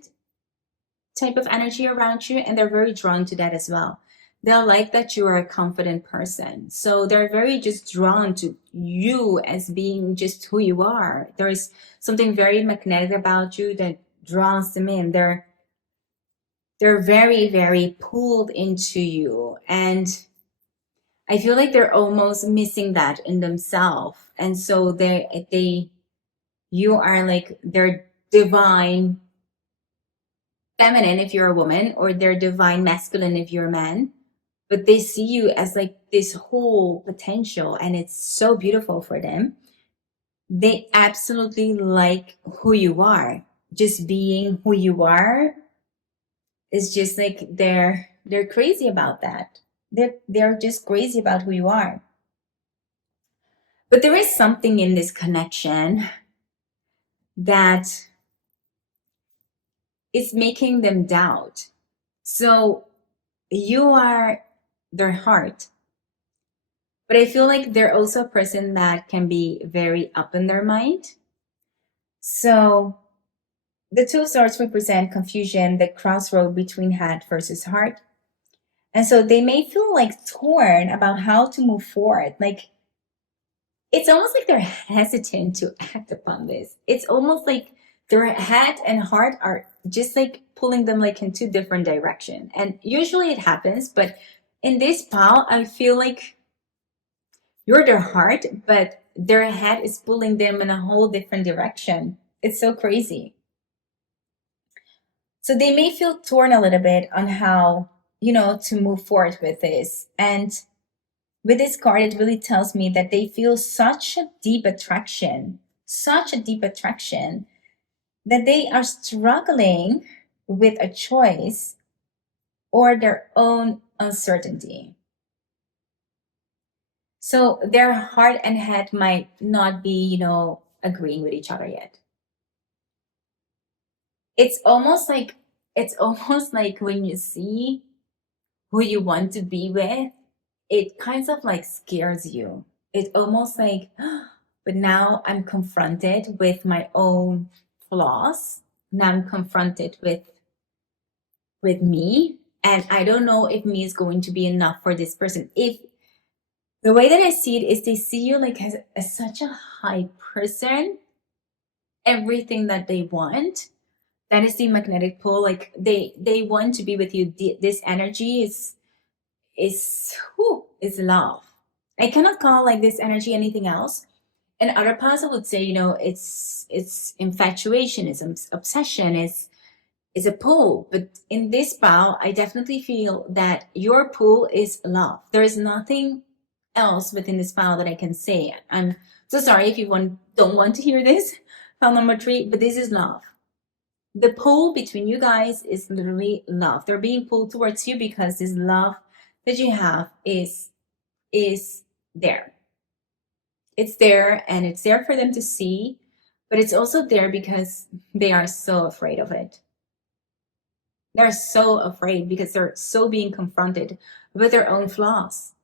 type of energy around you, and they're very drawn to that as well. They'll like that you are a confident person. So they're very just drawn to you as being just who you are. There's something very magnetic about you that draws them in. They're very, very pulled into you. And I feel like they're almost missing that in themselves. And so you are like their divine feminine if you're a woman, or their divine masculine if you're a man. But they see you as like this whole potential, and it's so beautiful for them. They absolutely like who you are. Just being who you are is just like they're crazy about that. They're just crazy about who you are. But there is something in this connection that is making them doubt. So you are their heart. But I feel like they're also a person that can be very up in their mind. So the Two of Swords represent confusion, the crossroad between head versus heart. And so they may feel like torn about how to move forward. Like it's almost like they're hesitant to act upon this. It's almost like their head and heart are just like pulling them like in two different directions. And usually it happens, but in this pile, I feel like you're their heart, but their head is pulling them in a whole different direction. It's so crazy. So they may feel torn a little bit on how, to move forward with this. And with this card, it really tells me that they feel such a deep attraction, that they are struggling with a choice or their own uncertainty. So their heart and head might not be, agreeing with each other yet. It's almost like when you see who you want to be with, it kind of like scares you. It's almost like, but now I'm confronted with my own flaws. Now I'm confronted with me, and I don't know if me is going to be enough for this person. If the way that I see it is, they see you like as such a high person, everything that they want. That is the magnetic pull. Like they want to be with you. This energy is love. I cannot call like this energy anything else. And other parts I would say, it's infatuation, it's obsession, is a pull. But in this bow, I definitely feel that your pull is love. There is nothing else within this file that I can say. I'm so sorry if you don't want to hear this, file number 3, but this is love. The pull between you guys is literally love. They're being pulled towards you because this love that you have is there. It's there, and it's there for them to see, but it's also there because they are so afraid of it. They're so afraid because they're so being confronted with their own flaws.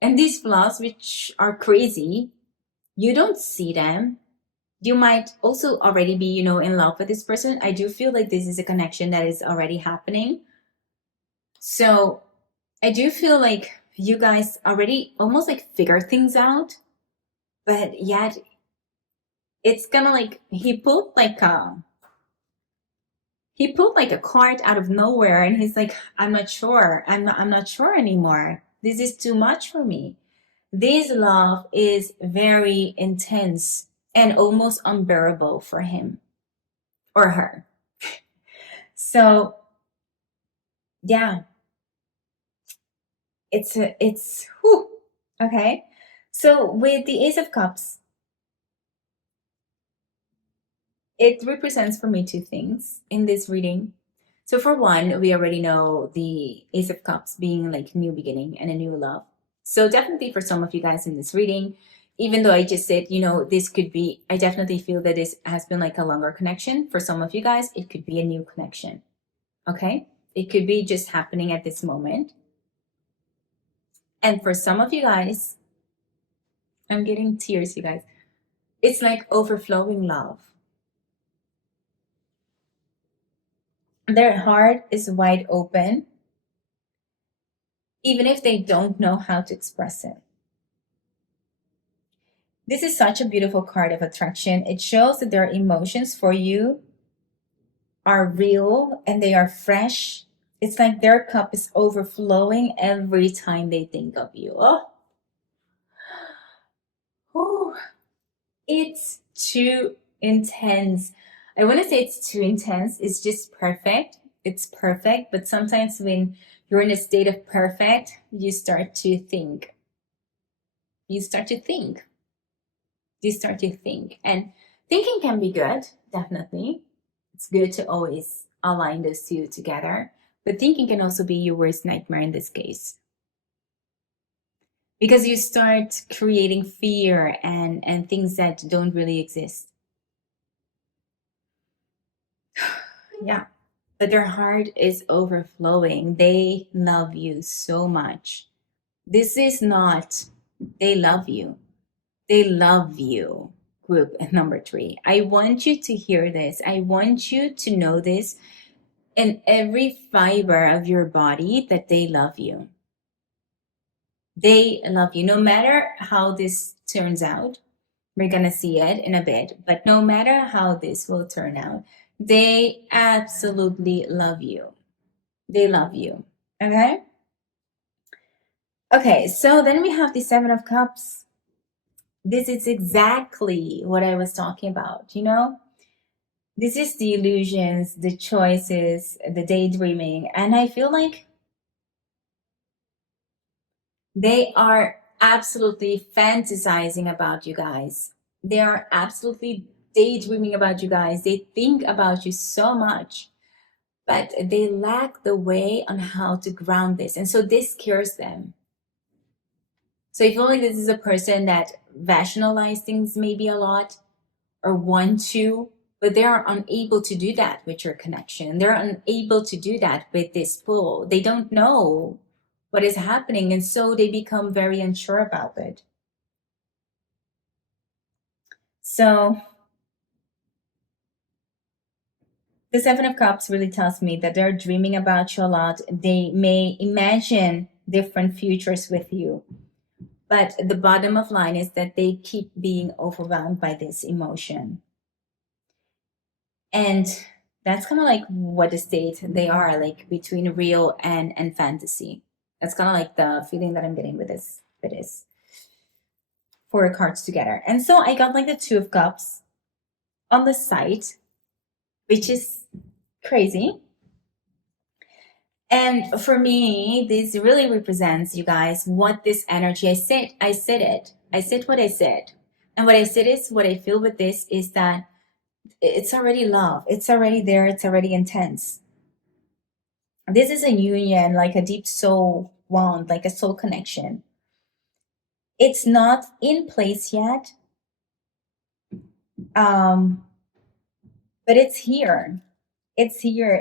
And these flaws, which are crazy, you don't see them. You might also already be, in love with this person. I do feel like this is a connection that is already happening. So I do feel like you guys already almost like figure things out, but yet it's gonna like he pulled like a card out of nowhere, and he's like, I'm not sure. I'm not sure anymore. This is too much for me. This love is very intense and almost unbearable for him or her. So yeah, it's whew. Okay. So with the Ace of Cups, it represents for me two things in this reading. So for one, we already know the Ace of Cups being like new beginning and a new love. So definitely for some of you guys in this reading, even though I just said, this could be, I definitely feel that this has been like a longer connection. For some of you guys, it could be a new connection. Okay? It could be just happening at this moment. And for some of you guys, I'm getting tears, you guys. It's like overflowing love. Their heart is wide open, even if they don't know how to express it. This is such a beautiful card of attraction. It shows that their emotions for you are real and they are fresh. It's like their cup is overflowing every time they think of you. Oh, it's too intense. I want to say it's too intense. It's just perfect. It's perfect. But sometimes when you're in a state of perfect, you start to think. You start to think. And thinking can be good, definitely. It's good to always align those two together. But thinking can also be your worst nightmare in this case. Because you start creating fear and things that don't really exist. Yeah. But their heart is overflowing. They love you so much. This is not, they love you. They love you. Group number 3. I want you to hear this. I want you to know this in every fiber of your body that they love you. They love you. No matter how this turns out, we're going to see it in a bit, but no matter how this will turn out, they absolutely love you. They love you. Okay? Okay, so then we have the 7 of Cups. This is exactly what I was talking about, This is the illusions, the choices, the daydreaming. And I feel like they are absolutely fantasizing about you guys. They are absolutely daydreaming about you guys. They think about you so much, but they lack the way on how to ground this. And so this scares them. So I feel like this is a person that rationalize things maybe a lot or want to, but they are unable to do that with your connection. They're unable to do that with this pull. They don't know what is happening, and so they become very unsure about it. So the 7 of Cups really tells me that they're dreaming about you a lot. They may imagine different futures with you. But the bottom of line is that they keep being overwhelmed by this emotion. And that's kind of like what the state they are, like between real and fantasy. That's kind of like the feeling that I'm getting with this. It is 4 cards together. And so I got like the 2 of Cups on the side, which is crazy. And for me, this really represents, you guys, what this energy, I said it. I said what I said. And what I said is, what I feel with this is that it's already love. It's already there. It's already intense. This is a union, like a deep soul wound, like a soul connection. It's not in place yet, but it's here. It's here.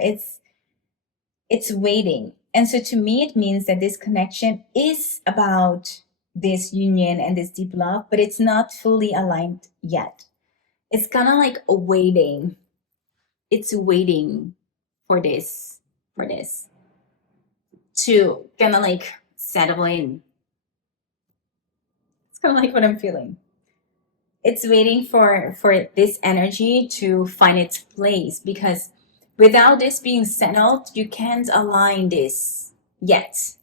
It's waiting. And so to me, it means that this connection is about this union and this deep love, but it's not fully aligned yet. It's kind of like waiting. It's waiting for this to kind of like settle in. It's kind of like what I'm feeling. It's waiting for this energy to find its place, because without this being settled, you can't align this yet.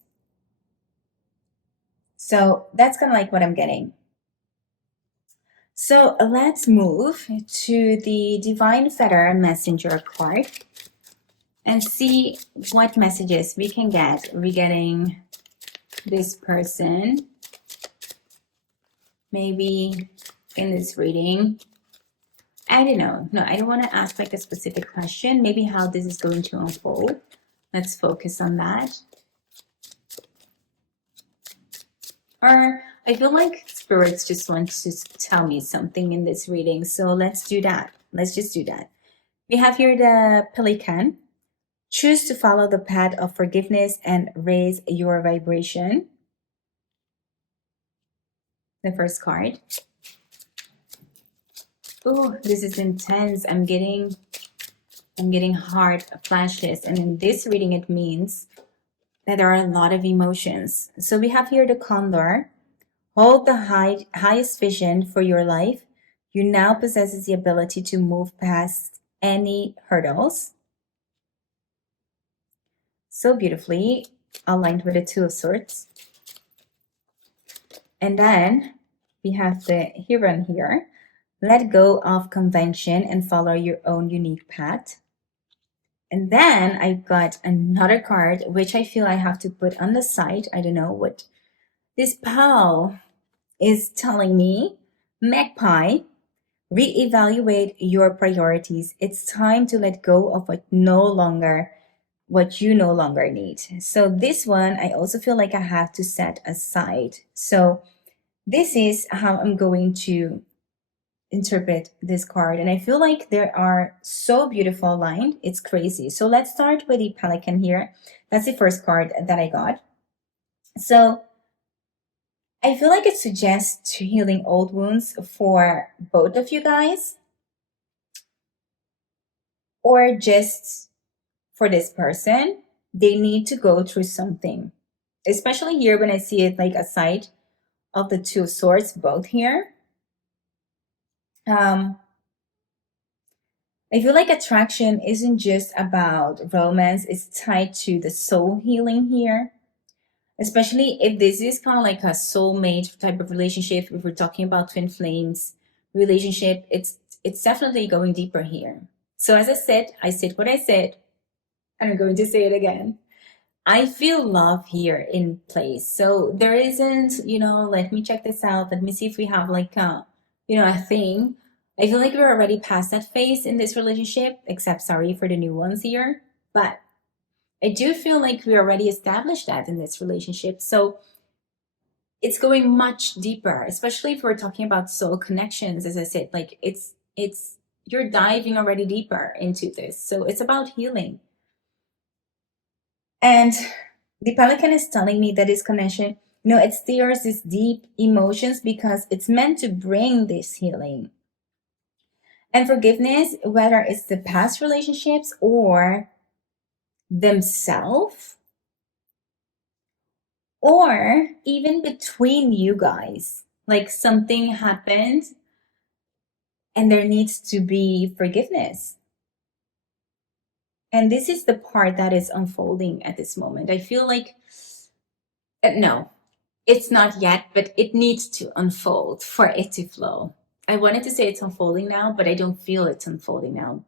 So that's kind of like what I'm getting. So let's move to the Divine Feather Messenger card and see what messages we can get regarding this person. Maybe in this reading. I don't know. No, I don't want to ask like a specific question. Maybe how this is going to unfold. Let's focus on that. Or I feel like spirits just want to tell me something in this reading. So let's do that. Let's just do that. We have here the Pelican. Choose to follow the path of forgiveness and raise your vibration. The first card. Oh, this is intense. I'm getting heart flashes. And in this reading, it means that there are a lot of emotions. So we have here the Condor. Hold the highest vision for your life. You now possess the ability to move past any hurdles. So beautifully aligned with the Two of Swords. And then we have the Heron here. Let go of convention and follow your own unique path. And then I got another card, which I feel I have to put on the side. I don't know what this pal is telling me. Magpie, reevaluate your priorities. It's time to let go of what you no longer need. So this one, I also feel like I have to set aside. So this is how I'm going to interpret this card, and I feel like they are so beautiful aligned. It's crazy. So let's start with the Pelican here. That's the first card that I got. So I feel like it suggests healing old wounds for both of you guys, or just for this person. They need to go through something, especially here when I see it like a side of the Two of Swords, both here. I feel like attraction isn't just about romance, it's tied to the soul healing here. Especially if this is kind of like a soulmate type of relationship, if we're talking about twin flames relationship, it's definitely going deeper here. So as I said what I said, and I'm going to say it again. I feel love here in place. So there isn't, let me check this out. Let me see if we have like a thing. I feel like we're already past that phase in this relationship, except sorry for the new ones here. But I do feel like we already established that in this relationship. So it's going much deeper, especially if we're talking about soul connections. As I said, like it's you're diving already deeper into this. So it's about healing. And the Pelican is telling me that this connection, it stirs these deep emotions because it's meant to bring this healing. And forgiveness, whether it's the past relationships or themselves, or even between you guys, like something happened and there needs to be forgiveness. And this is the part that is unfolding at this moment. I feel like, no, it's not yet, but it needs to unfold for it to flow. I wanted to say it's unfolding now, but I don't feel it's unfolding now.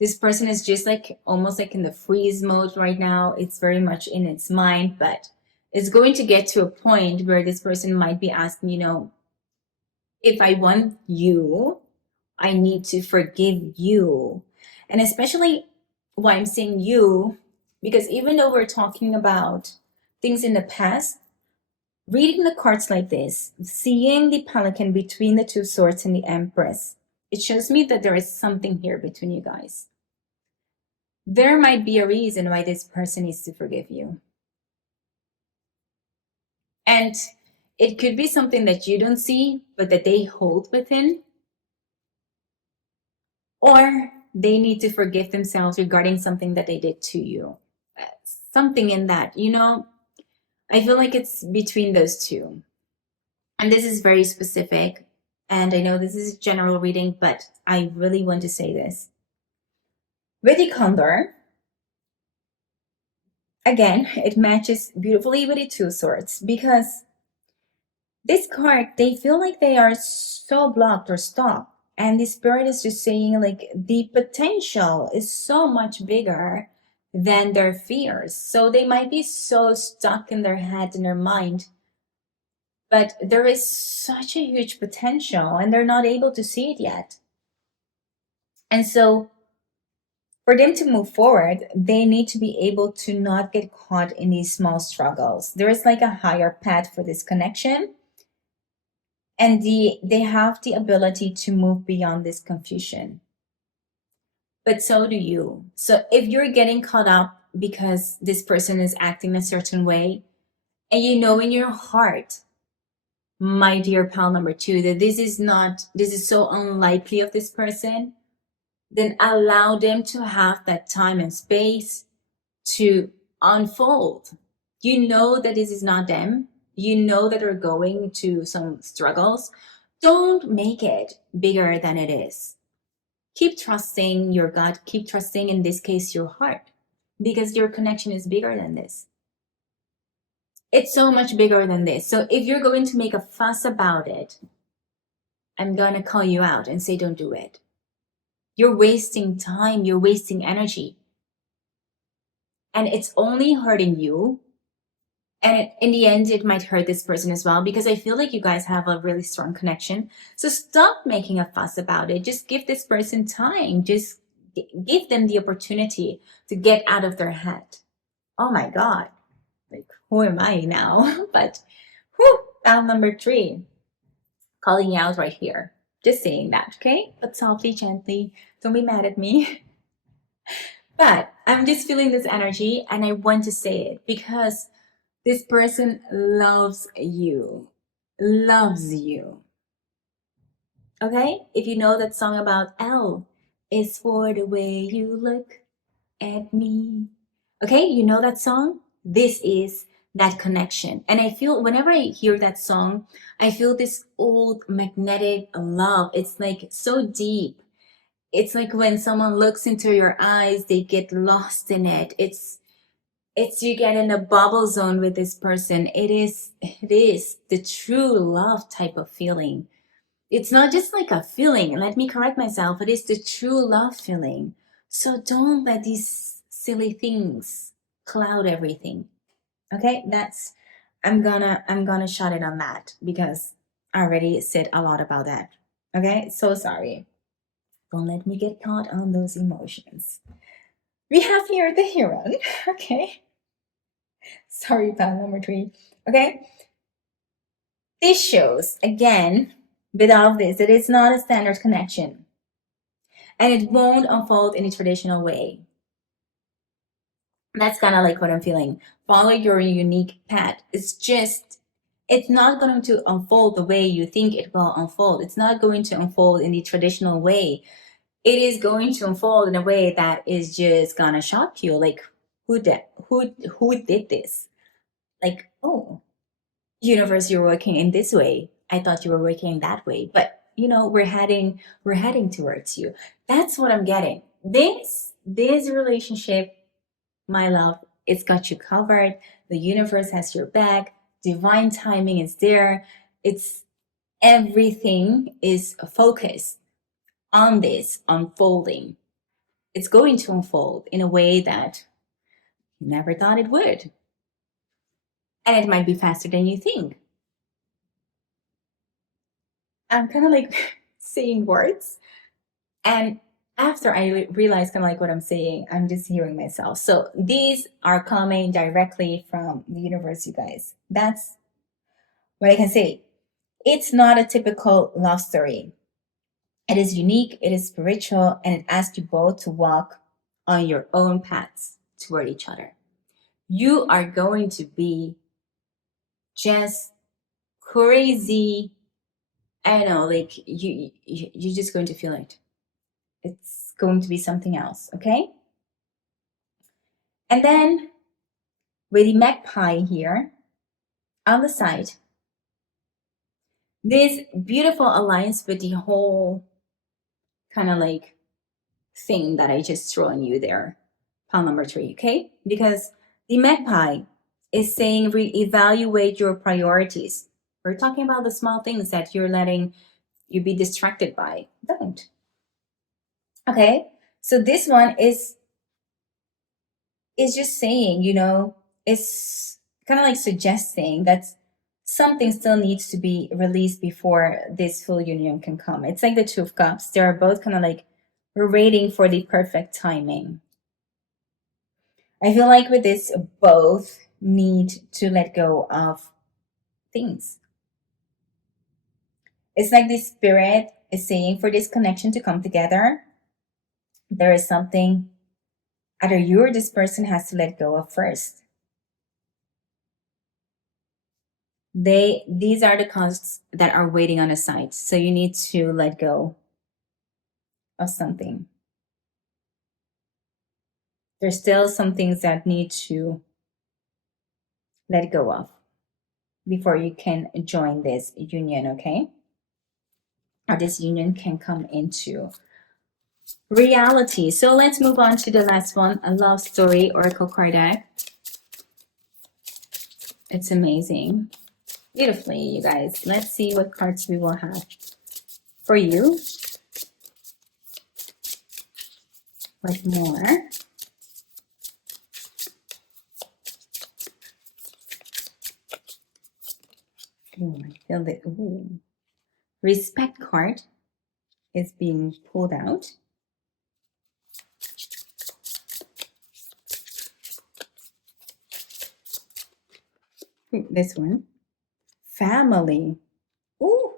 This person is just like almost like in the freeze mode right now. It's very much in its mind, but it's going to get to a point where this person might be asking, if I want you, I need to forgive you. And especially why I'm saying you, because even though we're talking about things in the past, reading the cards like this, seeing the pelican between the two swords and the empress, it shows me that there is something here between you guys. There might be a reason why this person needs to forgive you. And it could be something that you don't see, but that they hold within. Or they need to forgive themselves regarding something that they did to you. Something in that, I feel like it's between those two. And this is very specific. And I know this is a general reading, but I really want to say this. With the Condor, again, it matches beautifully with the Two Swords because this card, they feel like they are so blocked or stopped. And the spirit is just saying like the potential is so much bigger than their fears. So they might be so stuck in their head and their mind, but there is such a huge potential and they're not able to see it yet. And so for them to move forward, they need to be able to not get caught in these small struggles. There is like a higher path for this connection. And they have the ability to move beyond this confusion. But so do you. So if you're getting caught up because this person is acting a certain way, and you know in your heart, my dear pal number 2, that this is so unlikely of this person, then allow them to have that time and space to unfold. You know that this is not them. You know that they're going to some struggles. Don't make it bigger than it is. Keep trusting your gut. Keep trusting, in this case, your heart, because your connection is bigger than this. It's so much bigger than this. So if you're going to make a fuss about it, I'm going to call you out and say, don't do it. You're wasting time. You're wasting energy. And it's only hurting you. And in the end, it might hurt this person as well, because I feel like you guys have a really strong connection. So stop making a fuss about it. Just give this person time. Just give them the opportunity to get out of their head. Oh my God. Like, who am I now? But, pal number 3. Calling you out right here. Just saying that, okay? But softly, gently. Don't be mad at me. But I'm just feeling this energy and I want to say it because this person loves you. Loves you. Okay? If you know that song about L is for the way you look at me. Okay? You know that song? This is that connection. And I feel whenever I hear that song, I feel this old magnetic love. It's like so deep. It's like when someone looks into your eyes, they get lost in it. It's you get in a bubble zone with this person. It is the true love type of feeling. It's not just like a feeling. Let me correct myself. It is the true love feeling. So don't let these silly things cloud everything. Okay? I'm gonna shut it on that because I already said a lot about that. Okay? So sorry. Don't let me get caught on those emotions. We have here the Heron. Okay? Sorry, pal number 3. Okay? This shows, again, with all of this, that it's not a standard connection. And it won't unfold in a traditional way. That's kind of like what I'm feeling. Follow your unique path. It's not going to unfold the way you think it will unfold. It's not going to unfold in the traditional way. It is going to unfold in a way that is just going to shock you. Like, who did this? Like, oh, universe, you're working in this way. I thought you were working that way. But, we're heading towards you. That's what I'm getting. This relationship, my love, it's got you covered. The universe has your back. Divine timing is there. It's everything is focused on this unfolding. it's going to unfold in a way that you never thought it would. And it might be faster than you think. I'm kind of like saying words. And after I realize kind of like what I'm saying, I'm just hearing myself. So these are coming directly from the universe, you guys. That's what I can say. It's not a typical love story. It is unique, it is spiritual, and it asks you both to walk on your own paths toward each other. You are going to be just crazy. I don't know, like you're just going to feel it. It's going to be something else, okay? And then with the magpie here on the side, this beautiful alliance with the whole kind of like thing that I just threw on you there, pile number 3, okay? Because the magpie is saying reevaluate your priorities. We're talking about the small things that you're letting you be distracted by. Don't. Okay? So this one is just saying, it's kind of like suggesting that something still needs to be released before this full union can come. It's like the Two of Cups. They are both kind of like, we're waiting for the perfect timing. I feel like with this, both need to let go of things. It's like the spirit is saying for this connection to come together, there is something either you or this person has to let go of first. These are the costs that are waiting on the side. So you need to let go of something. There's still some things that need to let go of before you can join this union, okay? Or this union can come into reality. So let's move on to the last one, a love story oracle card deck. It's amazing. Beautifully, you guys. Let's see what cards we will have for you. What more? Ooh, I feel that. Ooh. Respect card is being pulled out. This one. Family. Ooh.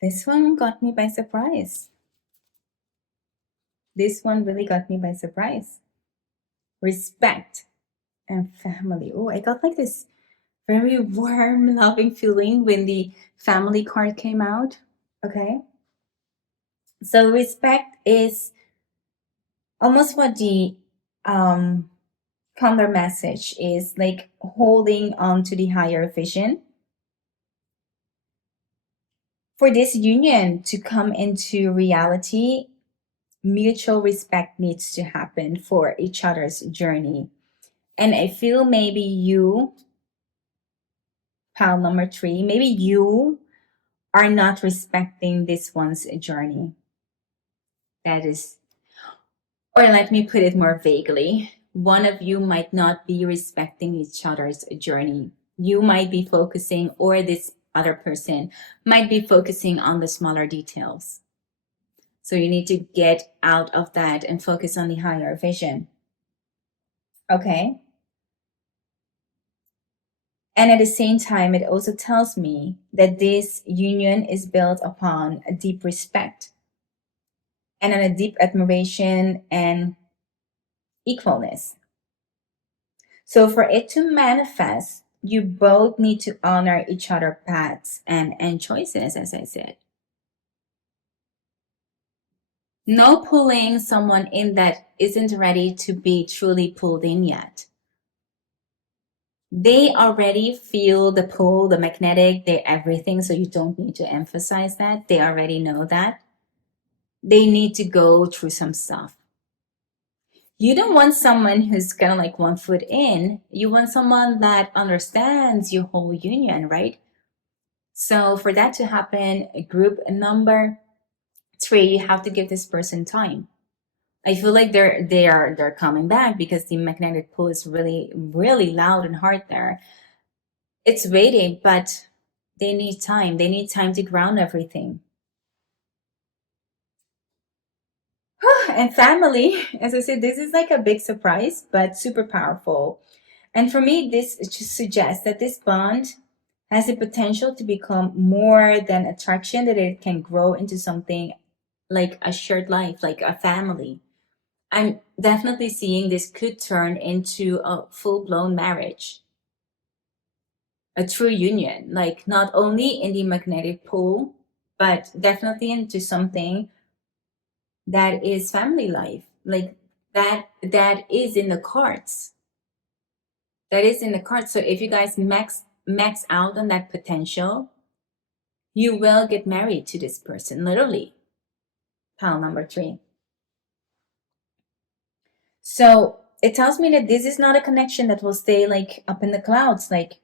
This one got me by surprise. This one really got me by surprise. Respect and family. Oh, I got like this very warm, loving feeling when the family card came out. Okay. So respect is almost what the counter message is, like holding on to the higher vision. For this union to come into reality, mutual respect needs to happen for each other's journey. And I feel maybe you, pile number 3, maybe you are not respecting this one's journey. That is, or let me put it more vaguely, one of you might not be respecting each other's journey. You might be focusing, or this other person might be focusing on the smaller details. So you need to get out of that and focus on the higher vision. Okay? And at the same time, it also tells me that this union is built upon a deep respect and on a deep admiration and equalness. So for it to manifest, you both need to honor each other's paths and choices, as I said. No pulling someone in that isn't ready to be truly pulled in yet. They already feel the pull, the magnetic, they're everything, so you don't need to emphasize that. They already know that. They need to go through some stuff. You don't want someone who's kind of like 1 foot in. You want someone that understands your whole union, right? So for that to happen, group number 3, you have to give this person time. I feel like they're coming back because the magnetic pull is really, really loud and hard there. It's waiting, but they need time. They need time to ground everything. And family, as I said, this is like a big surprise, but super powerful. And for me, this just suggests that this bond has the potential to become more than attraction, that it can grow into something like a shared life, like a family. I'm definitely seeing this could turn into a full blown marriage, a true union, like not only in the magnetic pull, but definitely into something that is family life, like that is in the cards. That is in the cards. So if you guys max out on that potential, you will get married to this person, literally. Pile number 3. So it tells me that this is not a connection that will stay like up in the clouds. Like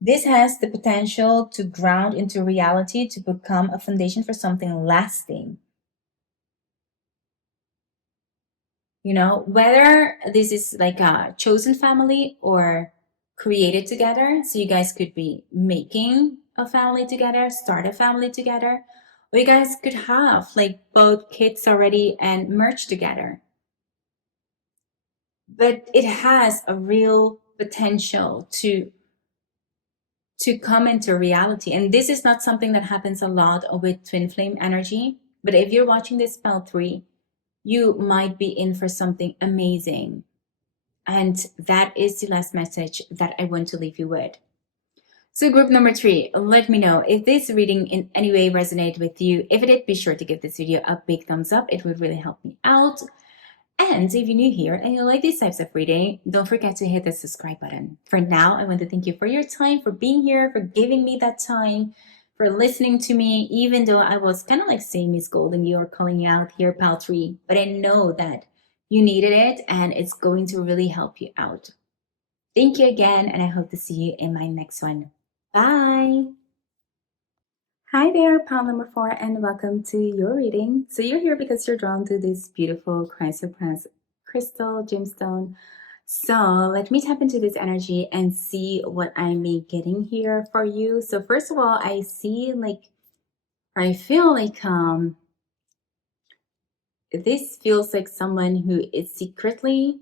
this has the potential to ground into reality, to become a foundation for something lasting. You know, whether this is like a chosen family or created together, so you guys could be making a family together, start a family together, or you guys could have like both kids already and merge together. But it has a real potential to come into reality. And this is not something that happens a lot with twin flame energy. But if you're watching this spell 3, you might be in for something amazing. And that is the last message that I want to leave you with. So group number 3, let me know if this reading in any way resonated with you. If it did, be sure to give this video a big thumbs up. It would really help me out. And if you're new here and you like these types of reading, don't forget to hit the subscribe button. For now, I want to thank you for your time, for being here, for giving me that time, for listening to me, even though I was kind of like saying Miss Golden, you are calling you out here, pal 3. But I know that you needed it and it's going to really help you out. Thank you again, and I hope to see you in my next one. Bye! Hi there, pal number 4, and welcome to your reading. So you're here because you're drawn to this beautiful chrysoprase crystal gemstone. So let me tap into this energy and see what I'm getting here for you. So first of all, I see like, I feel like this feels like someone who is secretly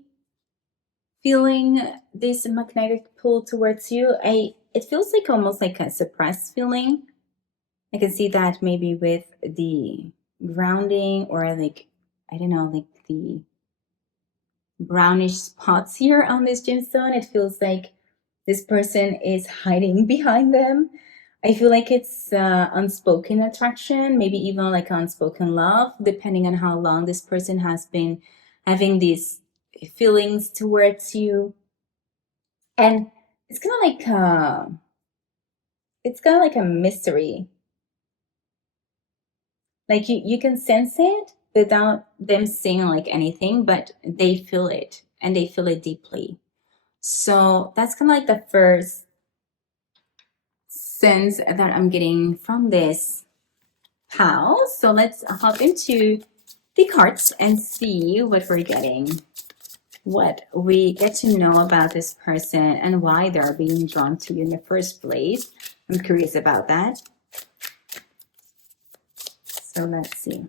feeling this magnetic pull towards you. It feels like almost like a suppressed feeling. I can see that maybe with the grounding or like, I don't know, like the brownish spots here on this gemstone. It feels like this person is hiding behind them. I feel like it's unspoken attraction, maybe even like unspoken love, depending on how long this person has been having these feelings towards you. And it's kind of like a mystery. Like you can sense it without them saying like anything, but they feel it and they feel it deeply. So that's kind of like the first sense that I'm getting from this pal. So let's hop into the cards and see what we're getting. What we get to know about this person and why they're being drawn to you in the first place. I'm curious about that. So let's see.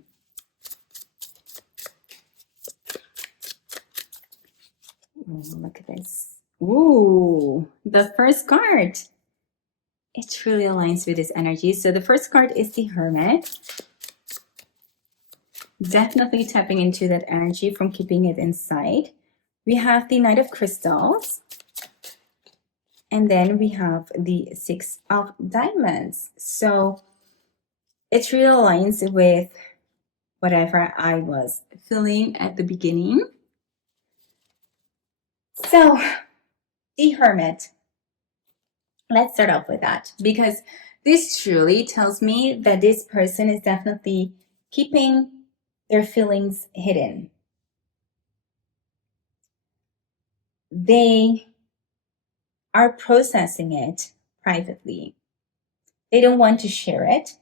Ooh, look at this. Ooh, the first card. It really aligns with this energy. So the first card is the Hermit. Definitely tapping into that energy from keeping it inside. We have the Knight of Crystals. And then we have the Six of Diamonds. So it really aligns with whatever I was feeling at the beginning. So the Hermit. Let's start off with that because this truly tells me that this person is definitely keeping their feelings hidden. They are processing it privately. They don't want to share it.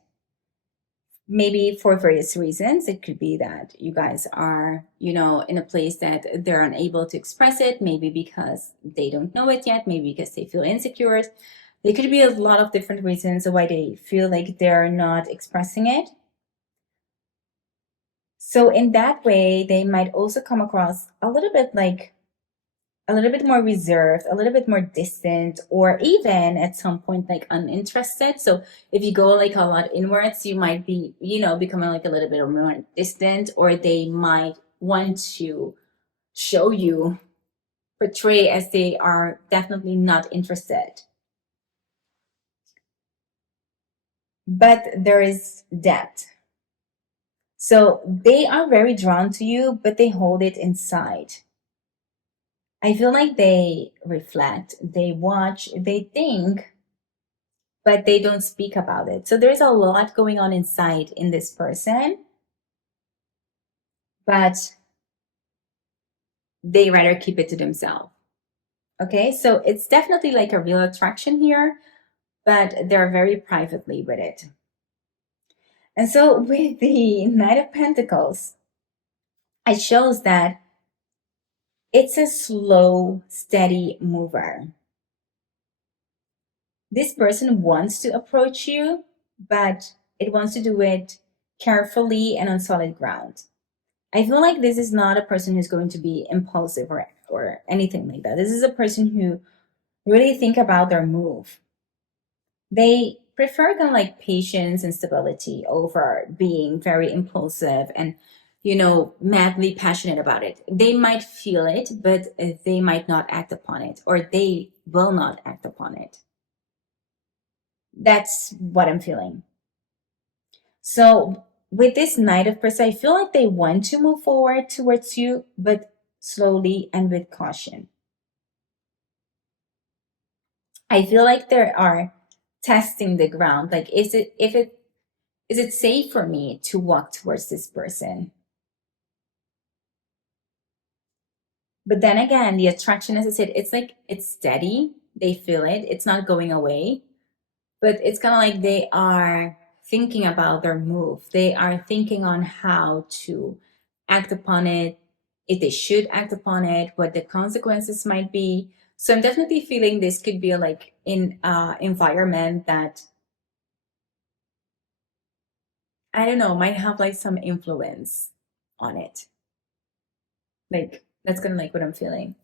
maybe for various reasons. It could be that you guys are, in a place that they're unable to express it, maybe because they don't know it yet, maybe because they feel insecure. There could be a lot of different reasons why they feel like they're not expressing it. So in that way, they might also come across a little bit more reserved, a little bit more distant, or even at some point like uninterested. So if you go like a lot inwards, you might be, becoming like a little bit more distant, or they might want to show you, portray as they are definitely not interested. But there is depth. So they are very drawn to you, but they hold it inside. I feel like they reflect, they watch, they think, but they don't speak about it. So there's a lot going on inside in this person, but they rather keep it to themselves. Okay, so it's definitely like a real attraction here, but they're very privately with it. And so with the Knight of Pentacles, it shows that it's a slow, steady mover. This person wants to approach you, but it wants to do it carefully and on solid ground. I feel like this is not a person who's going to be impulsive or anything like that. This is a person who really think about their move. They prefer kind of like patience and stability over being very impulsive and, madly passionate about it. They might feel it, but they might not act upon it, or they will not act upon it. That's what I'm feeling. So with this Knight of Pentacles, I feel like they want to move forward towards you, but slowly and with caution. I feel like they are testing the ground. Like, is it safe for me to walk towards this person? But then again, the attraction, as I said, it's like it's steady. They feel it. It's not going away. But it's kind of like they are thinking about their move. They are thinking on how to act upon it, if they should act upon it, what the consequences might be. So I'm definitely feeling this could be like in environment that, I don't know, might have like some influence on it. Like that's kind of like what I'm feeling.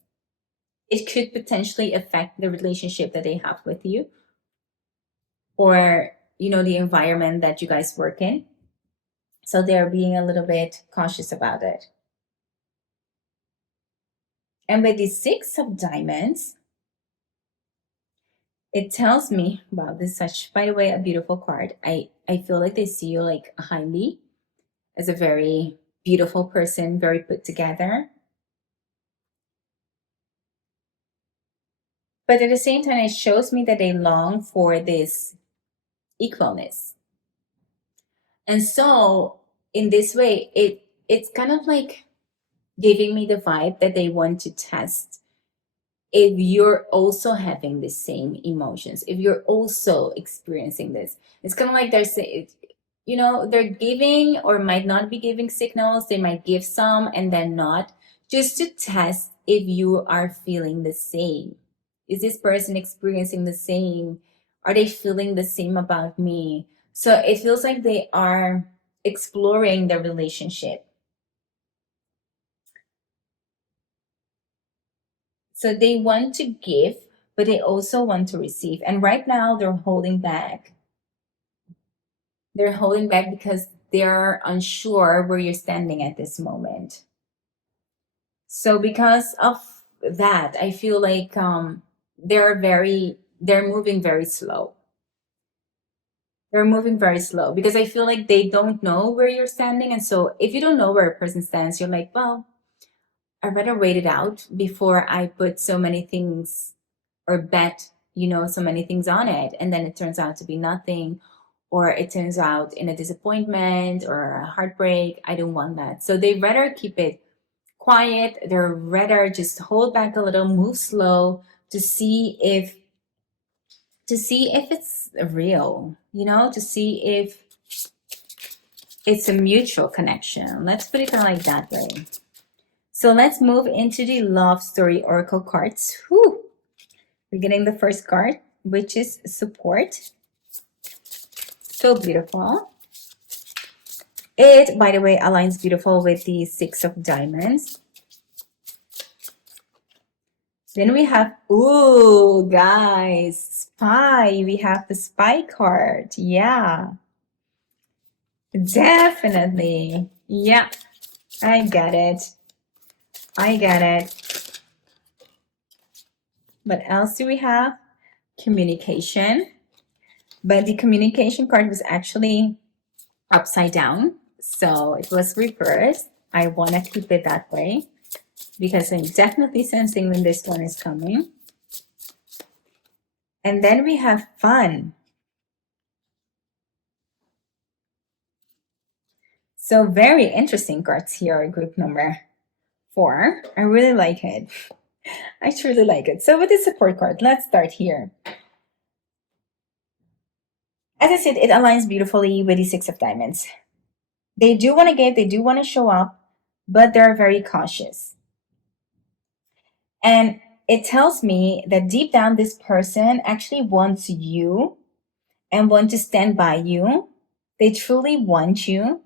It could potentially affect the relationship that they have with you, or the environment that you guys work in. So they're being a little bit cautious about it. And with the Six of Diamonds, it tells me, wow, this is such, by the way, a beautiful card. I feel like they see you like highly as a very beautiful person, very put together. But at the same time, it shows me that they long for this equalness. And so in this way, it's kind of like giving me the vibe that they want to test if you're also having the same emotions, if you're also experiencing this. It's kind of like they're saying, they're giving or might not be giving signals. They might give some and then not, just to test if you are feeling the same. Is this person experiencing the same? Are they feeling the same about me? So it feels like they are exploring the relationship. So they want to give, but they also want to receive. And right now they're holding back. They're holding back because they're unsure where you're standing at this moment. So because of that, I feel like they're moving very slow. They're moving very slow because I feel like they don't know where you're standing. And so if you don't know where a person stands, you're like, well, I better wait it out before I put so many things or bet, so many things on it. And then it turns out to be nothing, or it turns out in a disappointment or a heartbreak. I don't want that. So they rather keep it quiet. They're rather just hold back a little, move slow to see if it's real, to see if it's a mutual connection. Let's put it like that way. So let's move into the love story oracle cards. Whew. We're getting the first card, which is support. So beautiful. It, by the way, aligns beautiful with the Six of Diamonds. Then we have, ooh, guys, spy. We have the spy card. Yeah. Definitely. Yeah. I get it. I get it. What else do we have? Communication. But the communication card was actually upside down. So it was reversed. I want to keep it that way because I'm definitely sensing when this one is coming. And then we have fun. So very interesting cards here, group number 4. I really like it. I truly like it. So with the support card, let's start here. As I said, it aligns beautifully with the Six of Diamonds. They do want to give, they do want to show up, but they're very cautious. And it tells me that deep down, this person actually wants you and want to stand by you. They truly want you,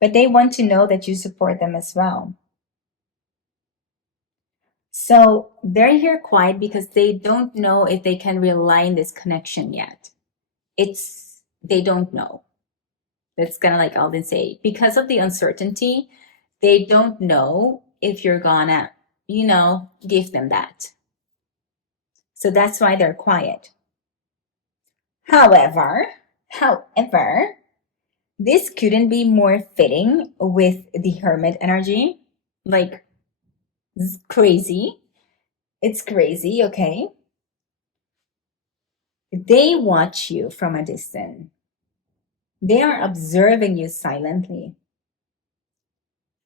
but they want to know that you support them as well. So they're here quiet because they don't know if they can rely on this connection yet. They don't know. That's kind of like Alden say. Because of the uncertainty, they don't know if you're gonna, give them that. So that's why they're quiet. However, this couldn't be more fitting with the Hermit energy. Like, it's crazy. It's crazy, okay? They watch you from a distance. They are observing you silently.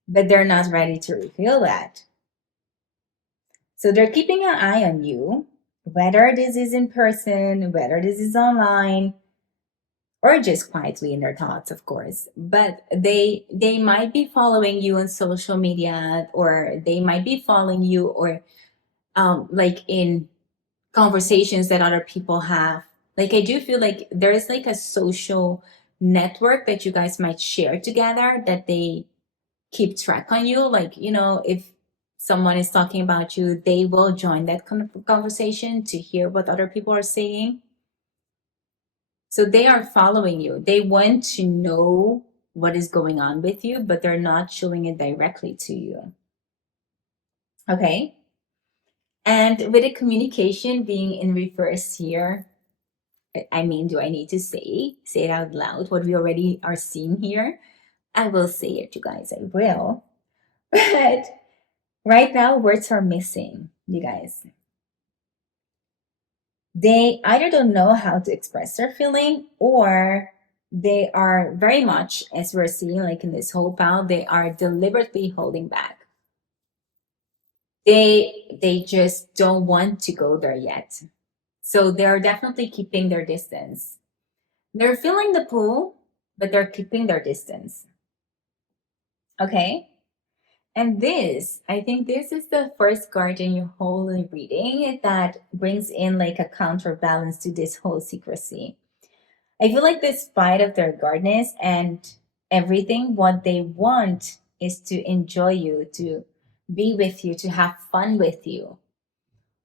But they're not ready to reveal that. So they're keeping an eye on you, whether this is in person, whether this is online, or just quietly in their thoughts, of course. But they might be following you on social media, or they might be following you, or like in conversations that other people have. Like, I do feel like there is like a social network that you guys might share together that they keep track on you. Like, if someone is talking about you, they will join that conversation to hear what other people are saying. So they are following you. They want to know what is going on with you, but they're not showing it directly to you. Okay. And with the communication being in reverse here, I mean, do I need to say it out loud what we already are seeing here? I will say it, you guys. I will. But right now, words are missing, you guys. They either don't know how to express their feeling, or they are very much, as we're seeing like in this whole pile, they are deliberately holding back. They just don't want to go there yet. So they're definitely keeping their distance. They're feeling the pull, but they're keeping their distance. Okay? And I think this is the first card in your whole reading that brings in like a counterbalance to this whole secrecy. I feel like despite of their guardness and everything, what they want is to enjoy you, to be with you, to have fun with you.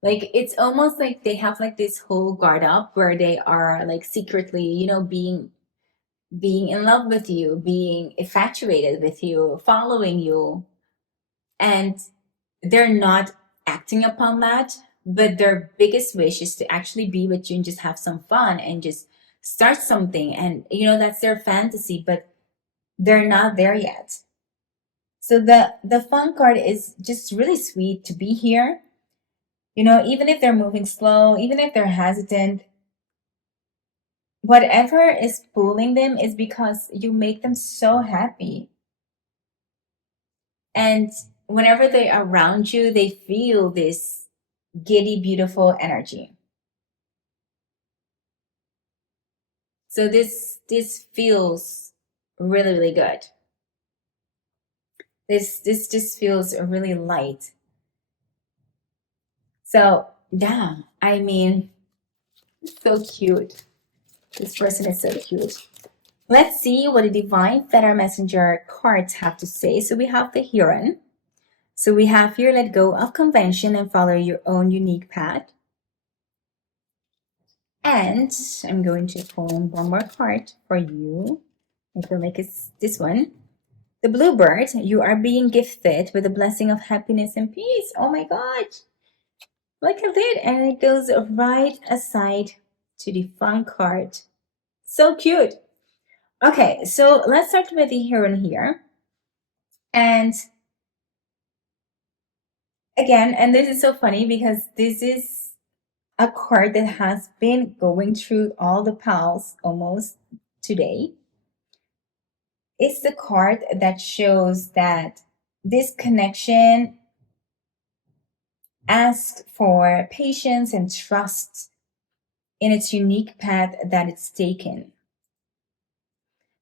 Like, it's almost like they have like this whole guard up where they are like secretly, being in love with you, being infatuated with you, following you. And they're not acting upon that, but their biggest wish is to actually be with you and just have some fun and just start something. And that's their fantasy, but they're not there yet. So the fun card is just really sweet to be here. Even if they're moving slow, even if they're hesitant, whatever is pulling them is because you make them so happy. And whenever they're around you, they feel this giddy, beautiful energy. So this feels really, really good. This just feels really light. So yeah, I mean, so cute. This person is so cute. Let's see what the Divine Feather Messenger cards have to say. So we have the Heron. So we have here, let go of convention and follow your own unique path. And I'm going to pull one more card for you. I feel like it's this one. The Bluebird, you are being gifted with a blessing of happiness and peace. Oh my God. Look at it. And it goes right aside to the fun card. So cute. Okay, so let's start with the Heron here. And again, and this is so funny because this is a card that has been going through all the piles almost today. It's the card that shows that this connection asks for patience and trust in its unique path that it's taken.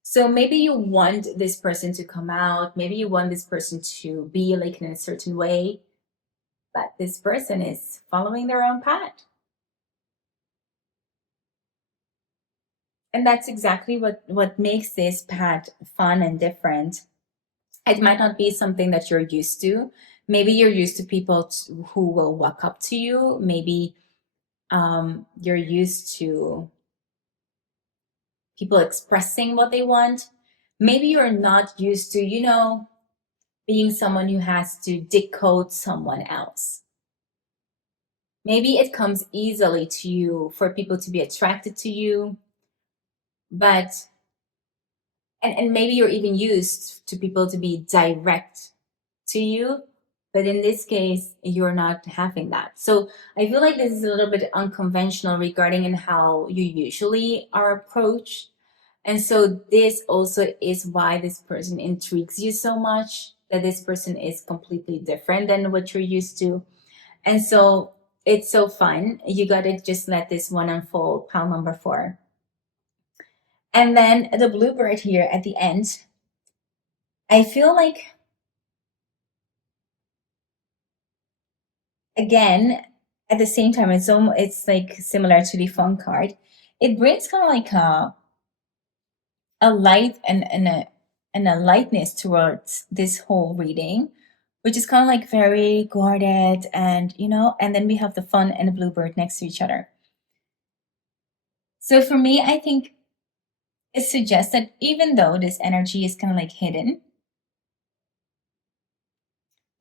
So maybe you want this person to come out, maybe you want this person to be like in a certain way, but this person is following their own path. And that's exactly what makes this path fun and different. It might not be something that you're used to. Maybe you're used to people who will walk up to you. Maybe you're used to people expressing what they want. Maybe you're not used to, being someone who has to decode someone else. Maybe it comes easily to you for people to be attracted to you, but and maybe you're even used to people to be direct to you, but in this case you're not having that. So I feel like this is a little bit unconventional regarding in how you usually are approached. And so this also is why this person intrigues you so much, that this person is completely different than what you're used to. And so it's so fun. You gotta just let this one unfold, pile number 4. And then the Bluebird here at the end, I feel like, again, at the same time, it's like similar to the Fun card. It brings kind of like a light and a lightness towards this whole reading, which is kind of like very guarded, and and then we have the Fun and the Bluebird next to each other. So for me, I think it suggests that even though this energy is kind of like hidden,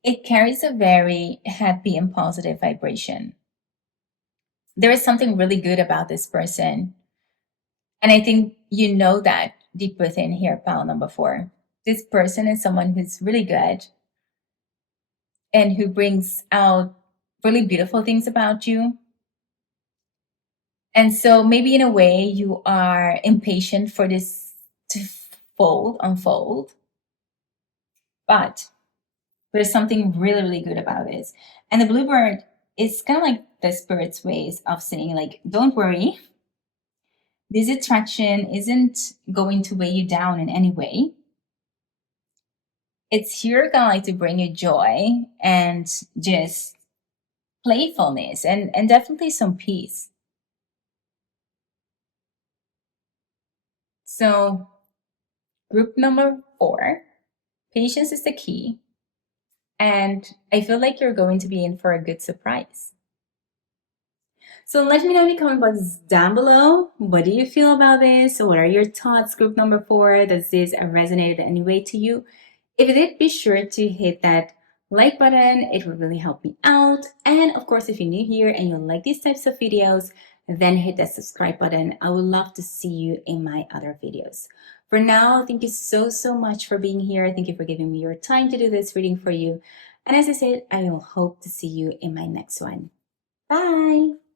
it carries a very happy and positive vibration. There is something really good about this person. And I think you know that deep within here, pile number 4. This person is someone who's really good and who brings out really beautiful things about you. And so maybe in a way you are impatient for this to unfold. But there's something really, really good about this. And the Bluebird is kind of like the spirit's ways of saying, like, don't worry. This attraction isn't going to weigh you down in any way. It's here kind of like to bring you joy and just playfulness and definitely some peace. So group number 4, patience is the key. And I feel like you're going to be in for a good surprise. So let me know in the comment box down below. What do you feel about this? What are your thoughts, group number 4? Does this resonate in any way to you? If it did, be sure to hit that like button. It would really help me out. And of course, if you're new here and you like these types of videos, then hit that subscribe button. I would love to see you in my other videos. For now, thank you so, so much for being here. Thank you for giving me your time to do this reading for you. And as I said, I will hope to see you in my next one. Bye.